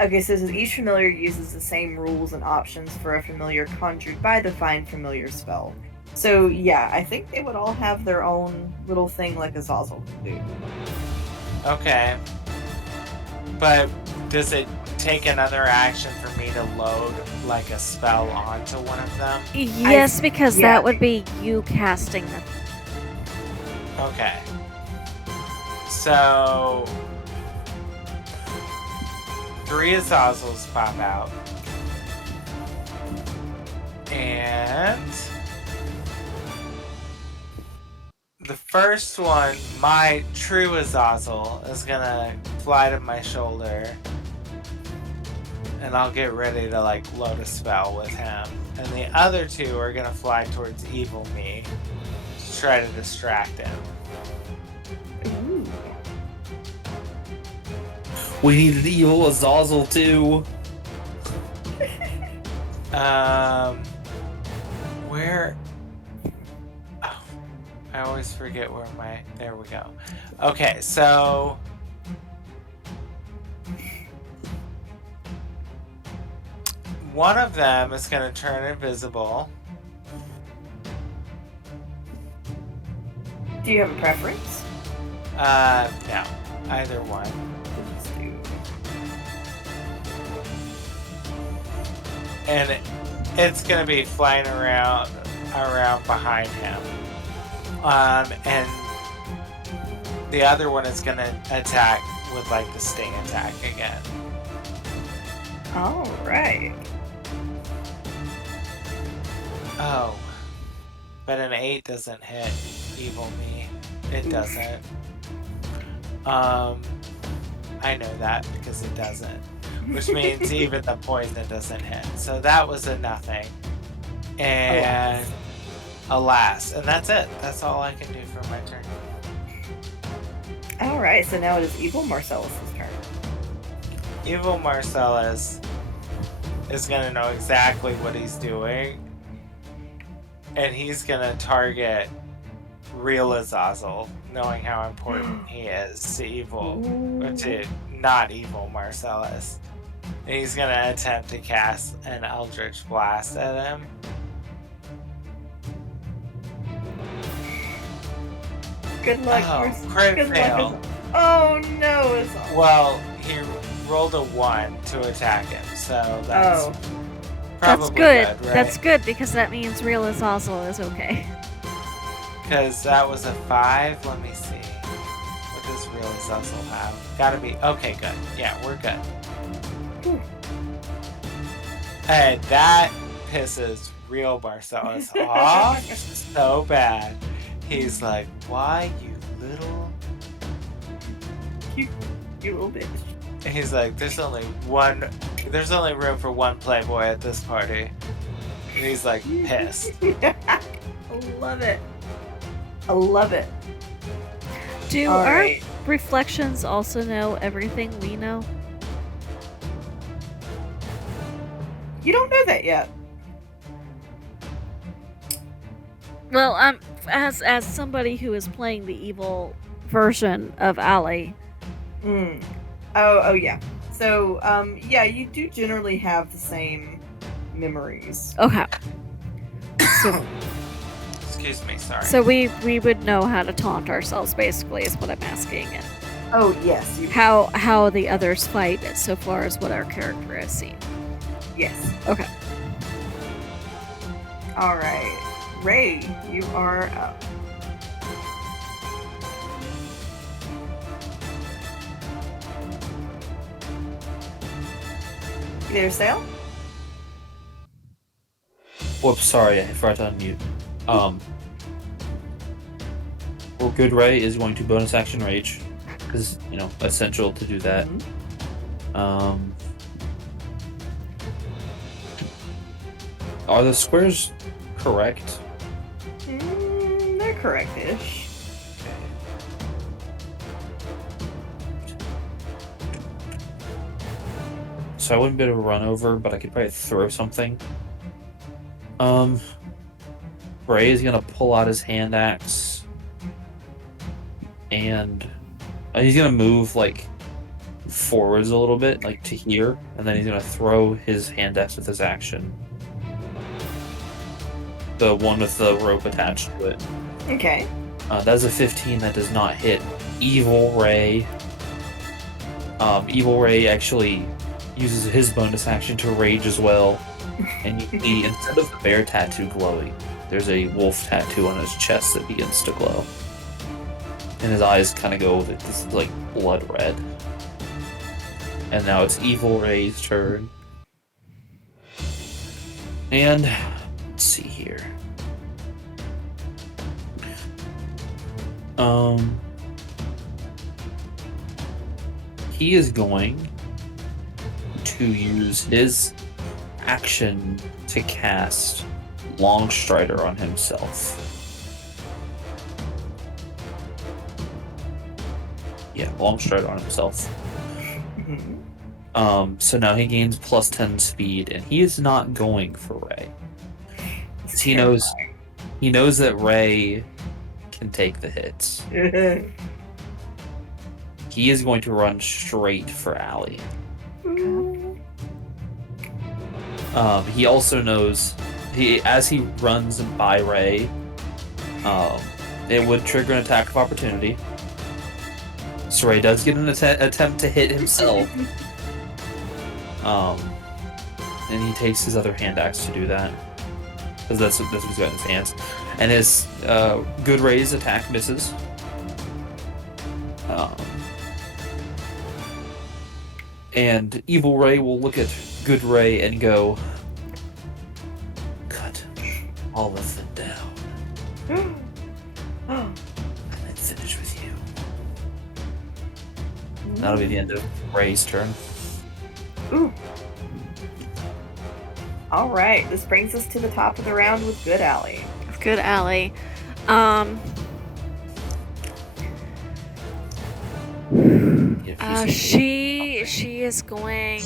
okay, so it says each familiar uses the same rules and options for a familiar conjured by the Find Familiar spell. So yeah, I think they would all have their own little thing like Azazel would do. Okay. But does it take another action for me to load, like, a spell onto one of them? yes, because yeah. that would be you casting them. Okay. So 3 Azazels pop out. And the first one, my true Azazel, is gonna fly to my shoulder. And I'll get ready to, like, load a spell with him. And the other 2 are gonna fly towards Evil Me to try to distract him. Ooh. We need an evil Azazel too. Where? Oh. I always forget where there we go. Okay, so one of them is going to turn invisible. Do you have a preference? No, either one. Let's do- And it's going to be flying around behind him. And the other one is going to attack with like the sting attack again. All right. Oh, but an 8 doesn't hit evil me. It doesn't. I know that because it doesn't, which means even the poison doesn't hit. So that was a nothing. And alas, and that's it. That's all I can do for my turn. All right. So now it is Evil Marcellus' turn. Evil Marcellus is gonna know exactly what he's doing, and he's gonna target real Azazel, knowing how important he is to evil, or to not evil Marcellus. And he's gonna attempt to cast an Eldritch Blast at him. Good luck. Oh, crit Good fail. luck. Oh no, it's all. Well, he rolled a 1 to attack him, so that's Oh. probably That's good. right? That's good because that means real Azazel is okay. Because that was a 5. Let me see. What does real Azazel have? Gotta be. Okay, good. Yeah, we're good. Whew. And that pisses real Marcellus off so bad. He's like, why, you little. You little bitch. And he's like, there's only room for one Playboy at this party. And he's like, pissed. I love it. I love it. Do All our right. reflections also know everything we know? You don't know that yet. Well, as somebody who is playing the evil version of Ali, Oh yeah. So yeah, you do generally have the same memories. okay. So, Excuse me, sorry. so we would know how to taunt ourselves, basically, is what I'm asking, and Oh yes, you how the others fight, so far as what our character has seen. yes. Okay. All right, Ray, you are up. You there, Sale? Whoops, sorry, I forgot to unmute. Well, Good Ray is going to bonus action rage, because, essential to do that. Are the squares correct? They're correct-ish. So I wouldn't be able to run over, but I could probably throw something. Ray is gonna pull out his hand axe, and he's gonna move like forwards a little bit, like to here, and then he's gonna throw his hand axe with his action. The one with the rope attached to it. Okay. That's a 15 that does not hit Evil Ray. Evil Ray actually uses his bonus action to rage as well. And you see, instead of the bear tattoo glowing, there's a wolf tattoo on his chest that begins to glow. And his eyes kind of go this like blood red. And now it's Evil Ray's turn. And let's see here. He is going to use his action to cast Long Strider on himself. Yeah, Long Strider on himself. So now he gains plus 10 speed, and he is not going for Ray. He knows that Ray can take the hits. He is going to run straight for Allie. He also knows as he runs by Ray, it would trigger an attack of opportunity. So Ray does get an attempt to hit himself. And he takes his other hand axe to do that. Because that's what he's got in his hands. And his Good Ray's attack misses. And Evil Ray will look at Good Ray and go, cut all of them down. And then finish with you. That'll be the end of Ray's turn. Ooh. All right, this brings us to the top of the round with Good Allie. Good Allie. She is going.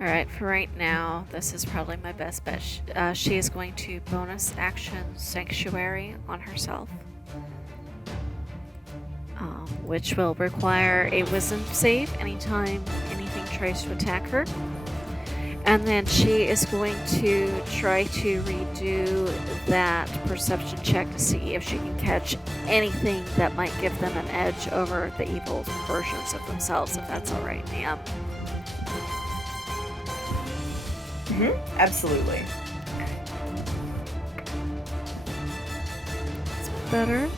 All right, for right now, this is probably my best bet. She is going to bonus action Sanctuary on herself, which will require a Wisdom save anytime anything tries to attack her. And then she is going to try to redo that perception check to see if she can catch anything that might give them an edge over the evil versions of themselves, if that's all right, ma'am. Absolutely. It's better.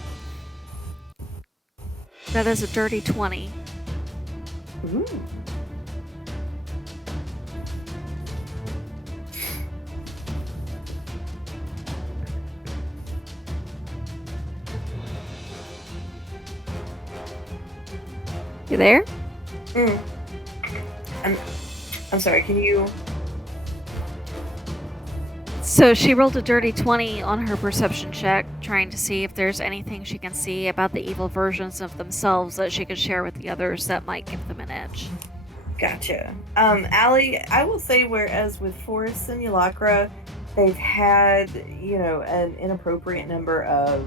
That is a dirty 20. Ooh. You there? I'm sorry, can you... So she rolled a dirty 20 on her perception check, trying to see if there's anything she can see about the evil versions of themselves that she could share with the others that might give them an edge. Gotcha. Allie, I will say, whereas with Forest Simulacra, they've had, an inappropriate number of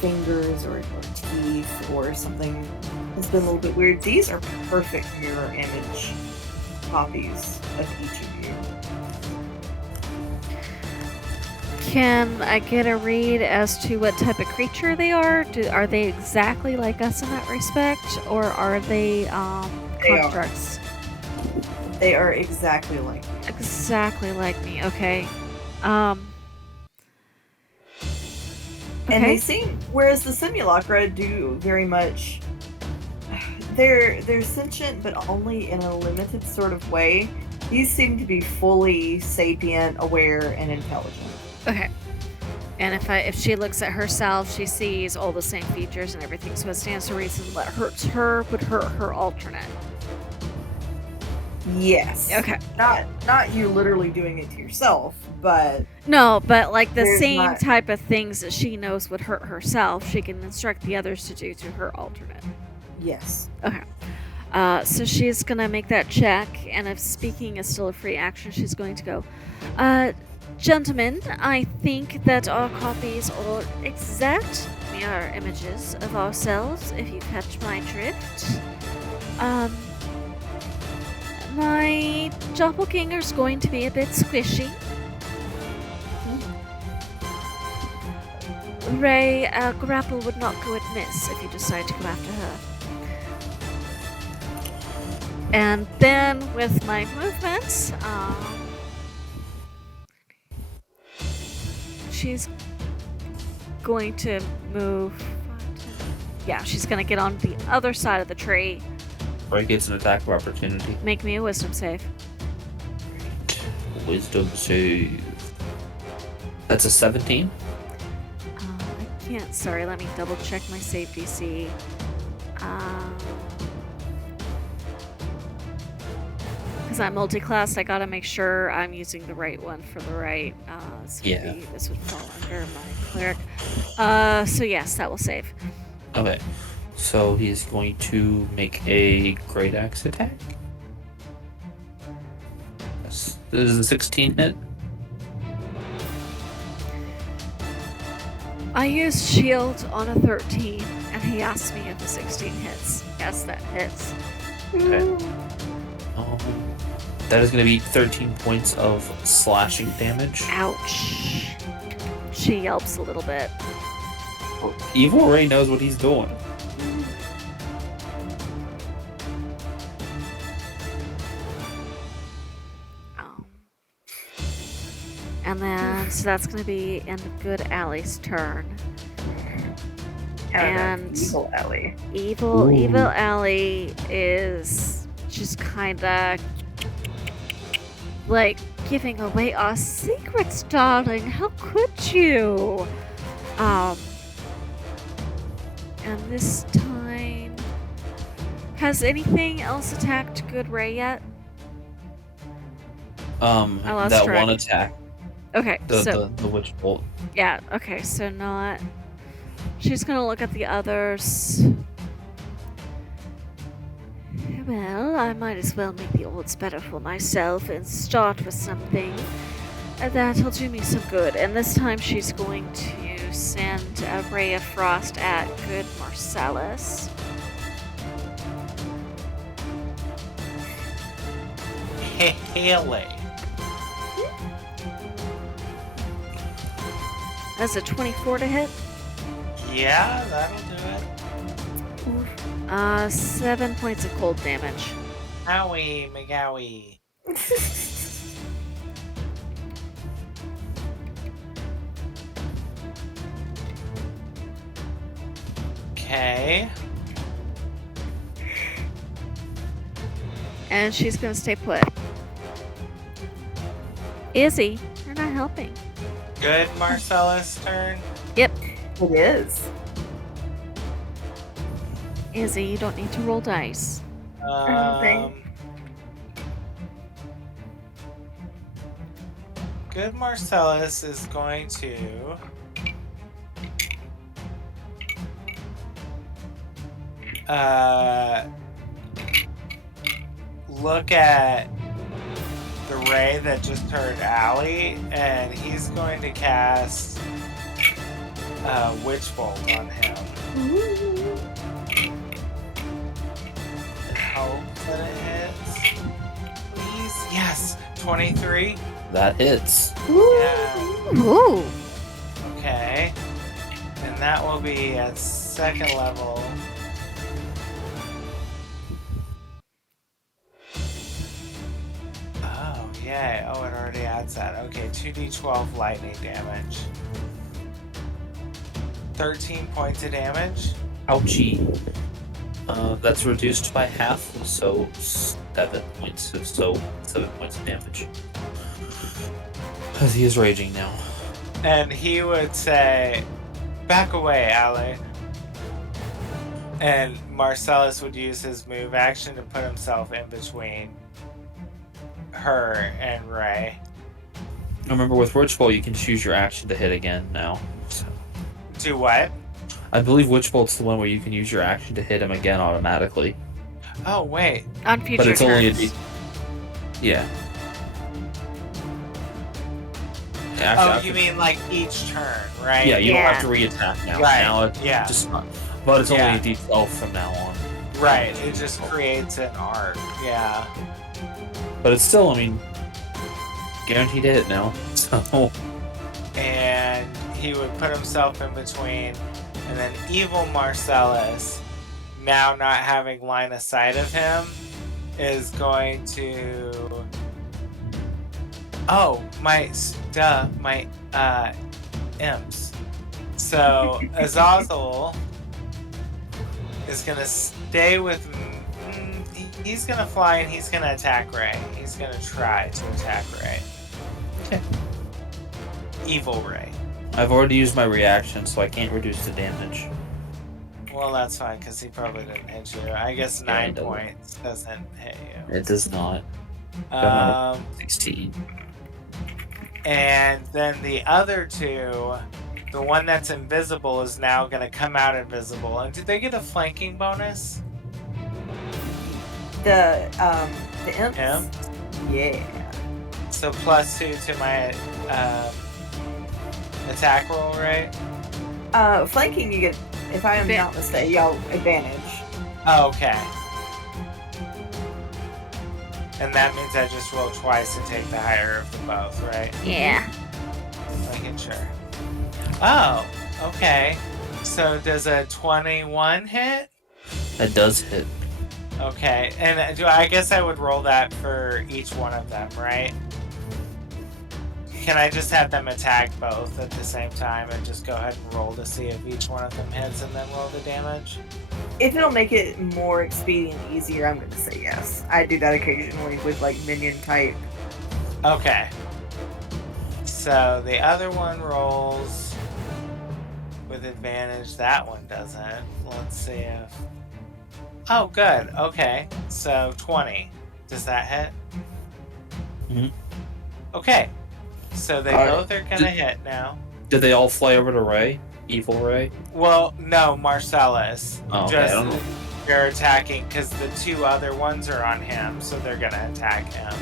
fingers or teeth or something has been a little bit weird. These are perfect mirror image copies of each of you. Can I get a read as to what type of creature they are? Are they exactly like us in that respect, or are they constructs? They are exactly like me. Exactly like me. Okay. And they seem, whereas the Simulacra do very much, they're sentient, but only in a limited sort of way. These seem to be fully sapient, aware, and intelligent. Okay. And if she looks at herself, she sees all the same features and everything, so it stands to reason what hurts her would hurt her alternate. Yes. Okay. Not you literally doing it to yourself, but... No, but like the same not... type of things that she knows would hurt herself, she can instruct the others to do to her alternate. Yes. Okay. So she's gonna make that check, and if speaking is still a free action, she's going to go, gentlemen, I think that our copies are exact mirror images of ourselves, if you catch my drift. My doppelganger's going to be a bit squishy. Ray, grapple would not go amiss if you decide to go after her. And then with my movements, she's going to move. Yeah, she's going to get on the other side of the tree. Ray gets an attack of opportunity. Make me a wisdom save. Wisdom save. That's a 17. I can't. Sorry, let me double check my save DC. Because I'm multi-class, I gotta make sure I'm using the right one for the right. This would fall under my cleric. So yes, that will save. Okay. So he's going to make a great axe attack. Yes. This is a 16 hit. I used shield on a 13, and he asked me if the 16 hits. Yes, that hits. Okay. That is going to be 13 points of slashing damage. Ouch. She yelps a little bit. Evil Ray knows what he's doing. And then, so that's going to be in the good Allie's turn. And Evil Ellie. Evil Allie is just kind of like giving away our secrets, darling. How could you? And this time, has anything else attacked Good Ray yet? I lost That track. one attack. Okay, so The witch bolt. yeah, okay, so not. She's gonna look at the others. Well, I might as well make the odds better for myself and start with something that'll do me some good. And this time she's going to send a ray of frost at good Marcellus. Haley. That's a 24 to hit. Yeah, that'll do it. 7 points of cold damage. Owie, McGowie. Okay. And she's gonna stay put. Izzy, you're not helping. Good Marcellus' turn. Yep. It is. Izzy, you don't need to roll dice. Good Marcellus is going to look at the ray that just hurt Allie, and he's going to cast Witch Bolt on him. And hope that it hits. Please? Yes! 23? That hits. Yeah. Ooh. Okay. And that will be at second level. Oh, yay. Oh, it already adds that. Okay, 2d12 lightning damage. 13 points of damage. Ouchie. That's reduced by half, so 7 points. So 7 points of damage. Because he is raging now. And he would say, "Back away, Allie." And Marcellus would use his move action to put himself in between her and Ray. Remember, with Witch Bolt, you can choose your action to hit again now. So. Do what? I believe Witch Bolt's the one where you can use your action to hit him again automatically. Oh, wait. On future But it's turns. only a Yeah. You mean like each turn, right? Yeah, you don't Yeah. have to re-attack now. Right, Now it's yeah. just not. But it's only Yeah. a D12 from now on. Right, it just creates an arc. Yeah. But it's still, I mean, guaranteed to hit now. So And he would put himself in between, and then evil Marcellus, now not having line of sight of him, is going to... Oh, my imps. So Azazel is gonna stay with. He's gonna fly and he's gonna attack Ray. He's gonna try to attack Ray. Okay. Evil Ray. I've already used my reaction, so I can't reduce the damage. Well, that's fine because he probably didn't hit you. I guess Yeah, 9 it doesn't. points doesn't hit you. It does not. 16. And then the other two, the one that's invisible is now going to come out invisible. And did they get a flanking bonus? The imps? Imp? Yeah. So +2 to my attack roll, right? Flanking, you get, if I am not mistaken, y'all advantage. Oh, okay. And that means I just roll twice and take the higher of the both, right? Yeah. Making sure. Oh, okay. So does a 21 hit? That does hit. Okay, and I guess I would roll that for each one of them, right? Can I just have them attack both at the same time and just go ahead and roll to see if each one of them hits and then roll the damage? If it'll make it more expedient, easier, I'm going to say yes. I do that occasionally with like minion type. Okay. So the other one rolls with advantage. That one doesn't. Let's see if... Oh, good. Okay. So 20. Does that hit? Mhm. Okay. So they both are going to hit now. Did they all fly over to Ray? Evil Ray? Well, no, Marcellus. Oh, okay, I don't know. They're attacking because the two other ones are on him, so they're going to attack him.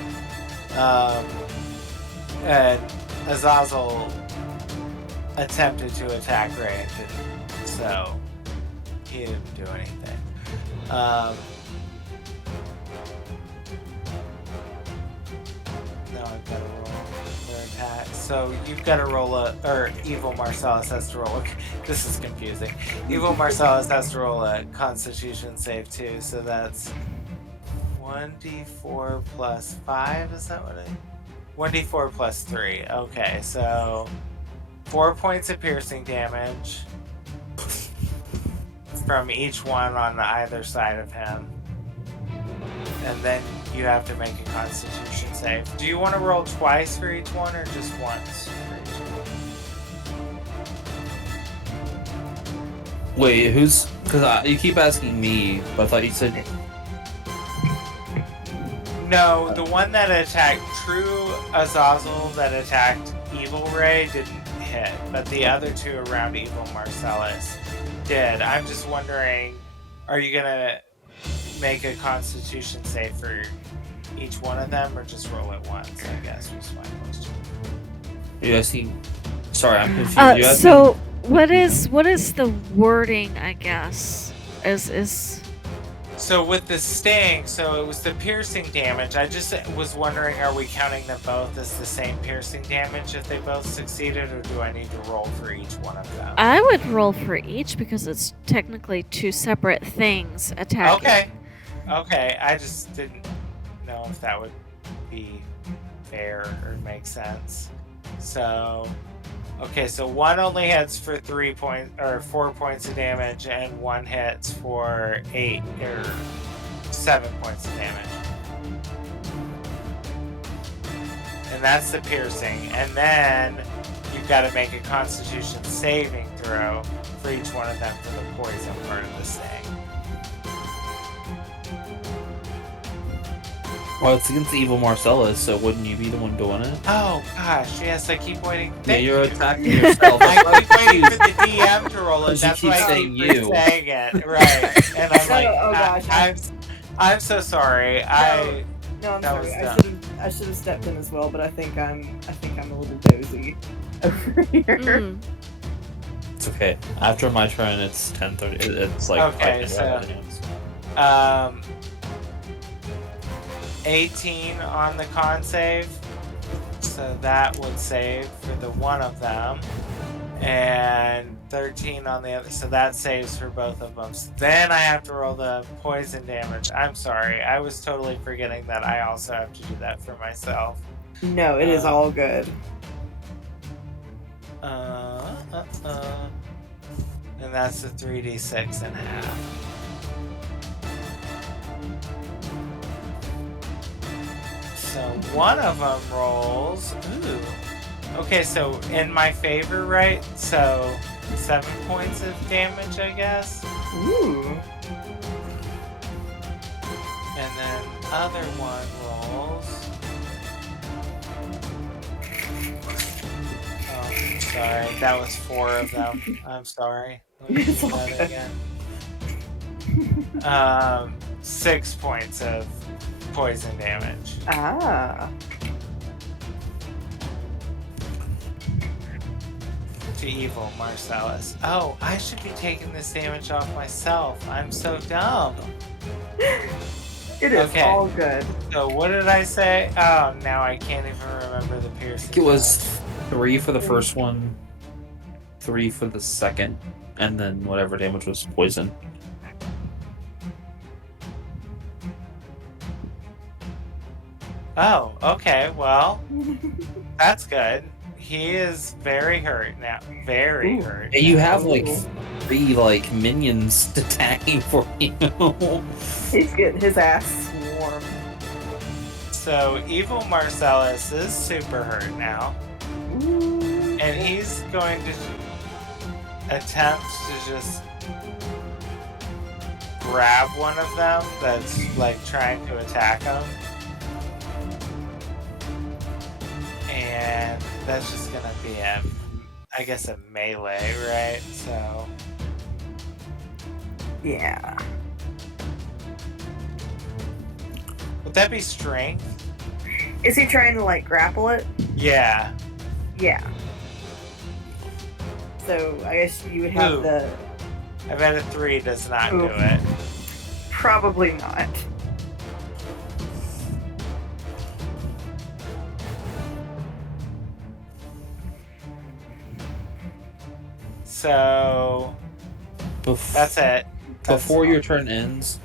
And Azazel attempted to attack Ray and didn't, so he didn't do anything. Now I've got to roll their attack. So you've got to roll or Evil Marcellus has to roll this is confusing. Evil Marcellus has to roll a Constitution save too, so that's 1d4 plus 5, is that what 1d4 plus 3. Okay, so 4 points of piercing damage from each one on either side of him. And then you have to make a Constitution save. Do you want to roll twice for each one or just once for each one? Wait, who's... Because you keep asking me, but I thought you said... No, the one that attacked True Azazel that attacked Evil Ray didn't hit, but the other two around Evil Marcellus did. I'm just wondering, are you gonna make a Constitution save for each one of them, or just roll it once? I guess was my question. Are you asking... Sorry, I'm confused. You So what is the wording? I guess is. So with the sting, so it was the piercing damage. I just was wondering, are we counting them both as the same piercing damage if they both succeeded, or do I need to roll for each one of them? I would roll for each because it's technically two separate things attacking. Okay, I just didn't know if that would be fair or make sense. So, okay, so one only hits for 4 points of damage, and one hits for 7 points of damage. And that's the piercing. And then you've got to make a Constitution saving throw for each one of them for the poison part of the sting. Well, it's against Evil Marcellus, so wouldn't you be the one doing it? Oh gosh, yes, I keep waiting. Yeah, you're attacking yourself. I keep waiting for the DM to roll it. That's keep why I saying keep you. saying it. Right. And I'm like, Oh gosh. I'm so sorry. No, I'm that sorry. was I should have stepped in as well, but I think I'm a little dozy over here. Mm. It's okay. After my turn, it's 10:30. It's like Okay, 5 minutes. 18 on the con save, so that would save for the one of them, and 13 on the other, so that saves for both of them. So then I have to roll the poison damage. I'm sorry, I was totally forgetting that I also have to do that for myself. No, it is all good. And that's the 3d6 and half. So one of them rolls. Ooh. Okay, so in my favor, right? So 7 points of damage, I guess. Ooh. And then other one rolls. Oh, sorry. That was 4 of them. I'm sorry. Let me do that again. 6 points of poison damage. Ah. to evil Marcellus. Oh, I should be taking this damage off myself. I'm so dumb. It is Okay. all good. So what did I say? Oh, now I can't even remember the piercing. I think it was 3 for the first one, 3 for the second, and then whatever damage was poison. Oh, okay. Well, that's good. He is very hurt now. Very hurt. Yeah, you now. have like 3 like minions attacking for you. He's getting his ass swarmed. So evil Marcellus is super hurt now, and he's going to attempt to just grab one of them that's like trying to attack him. And that's just gonna be I guess a melee, right? So Yeah. would that be strength? Is he trying to like grapple it? Yeah. Yeah. So I guess you would have Ooh. the I bet a 3 does not do Ooh. it. probably not. So that's it. Before your turn ends,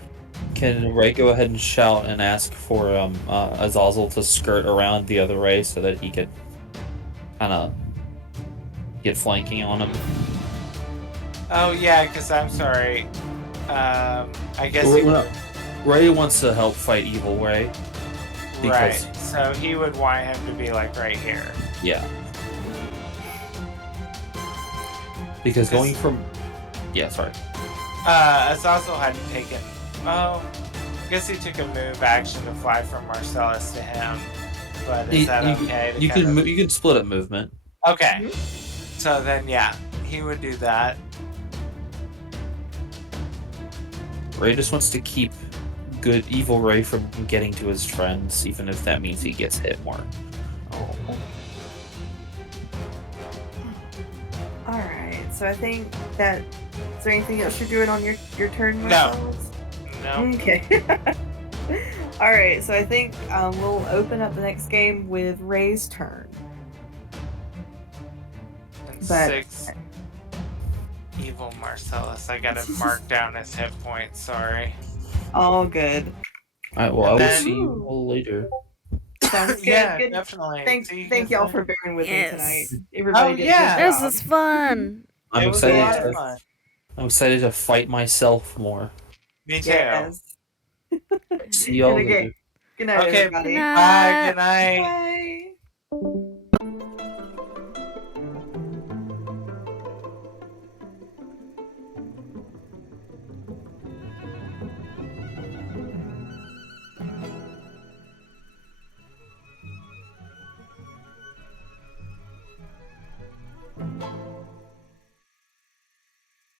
can Ray go ahead and shout and ask for Azazel to skirt around the other Ray so that he could kind of get flanking on him? Oh yeah, because I'm sorry. I guess Ray wants to help fight Evil Ray. right. So he would want him to be like right here. Yeah. Because going from... Yeah, sorry. Azazel hadn't taken... Oh, I guess he took a move action to fly from Marcellus to him. But is that okay? You can split up movement. Okay. So then, yeah, he would do that. Ray just wants to keep good Evil Ray from getting to his friends, even if that means he gets hit more. Oh. Alright, so I think that... Is there anything else you're doing on your turn, Marcellus? No. Okay. Alright, so I think we'll open up the next game with Ray's turn. And But- 6. Evil Marcellus. I gotta mark down his hit points, sorry. All good. Alright, well, I will then- see you all later. Sounds good. Yeah, good. definitely. Thank See you y'all guys for later. bearing with me Yes. tonight. Everybody Oh, did yeah. a good This job. is fun. I'm It was a lot excited. of fun. I'm excited to fight myself more. Me too. Yes. See y'all Good later. Good night, Okay, everybody. Good Bye, good night. Bye.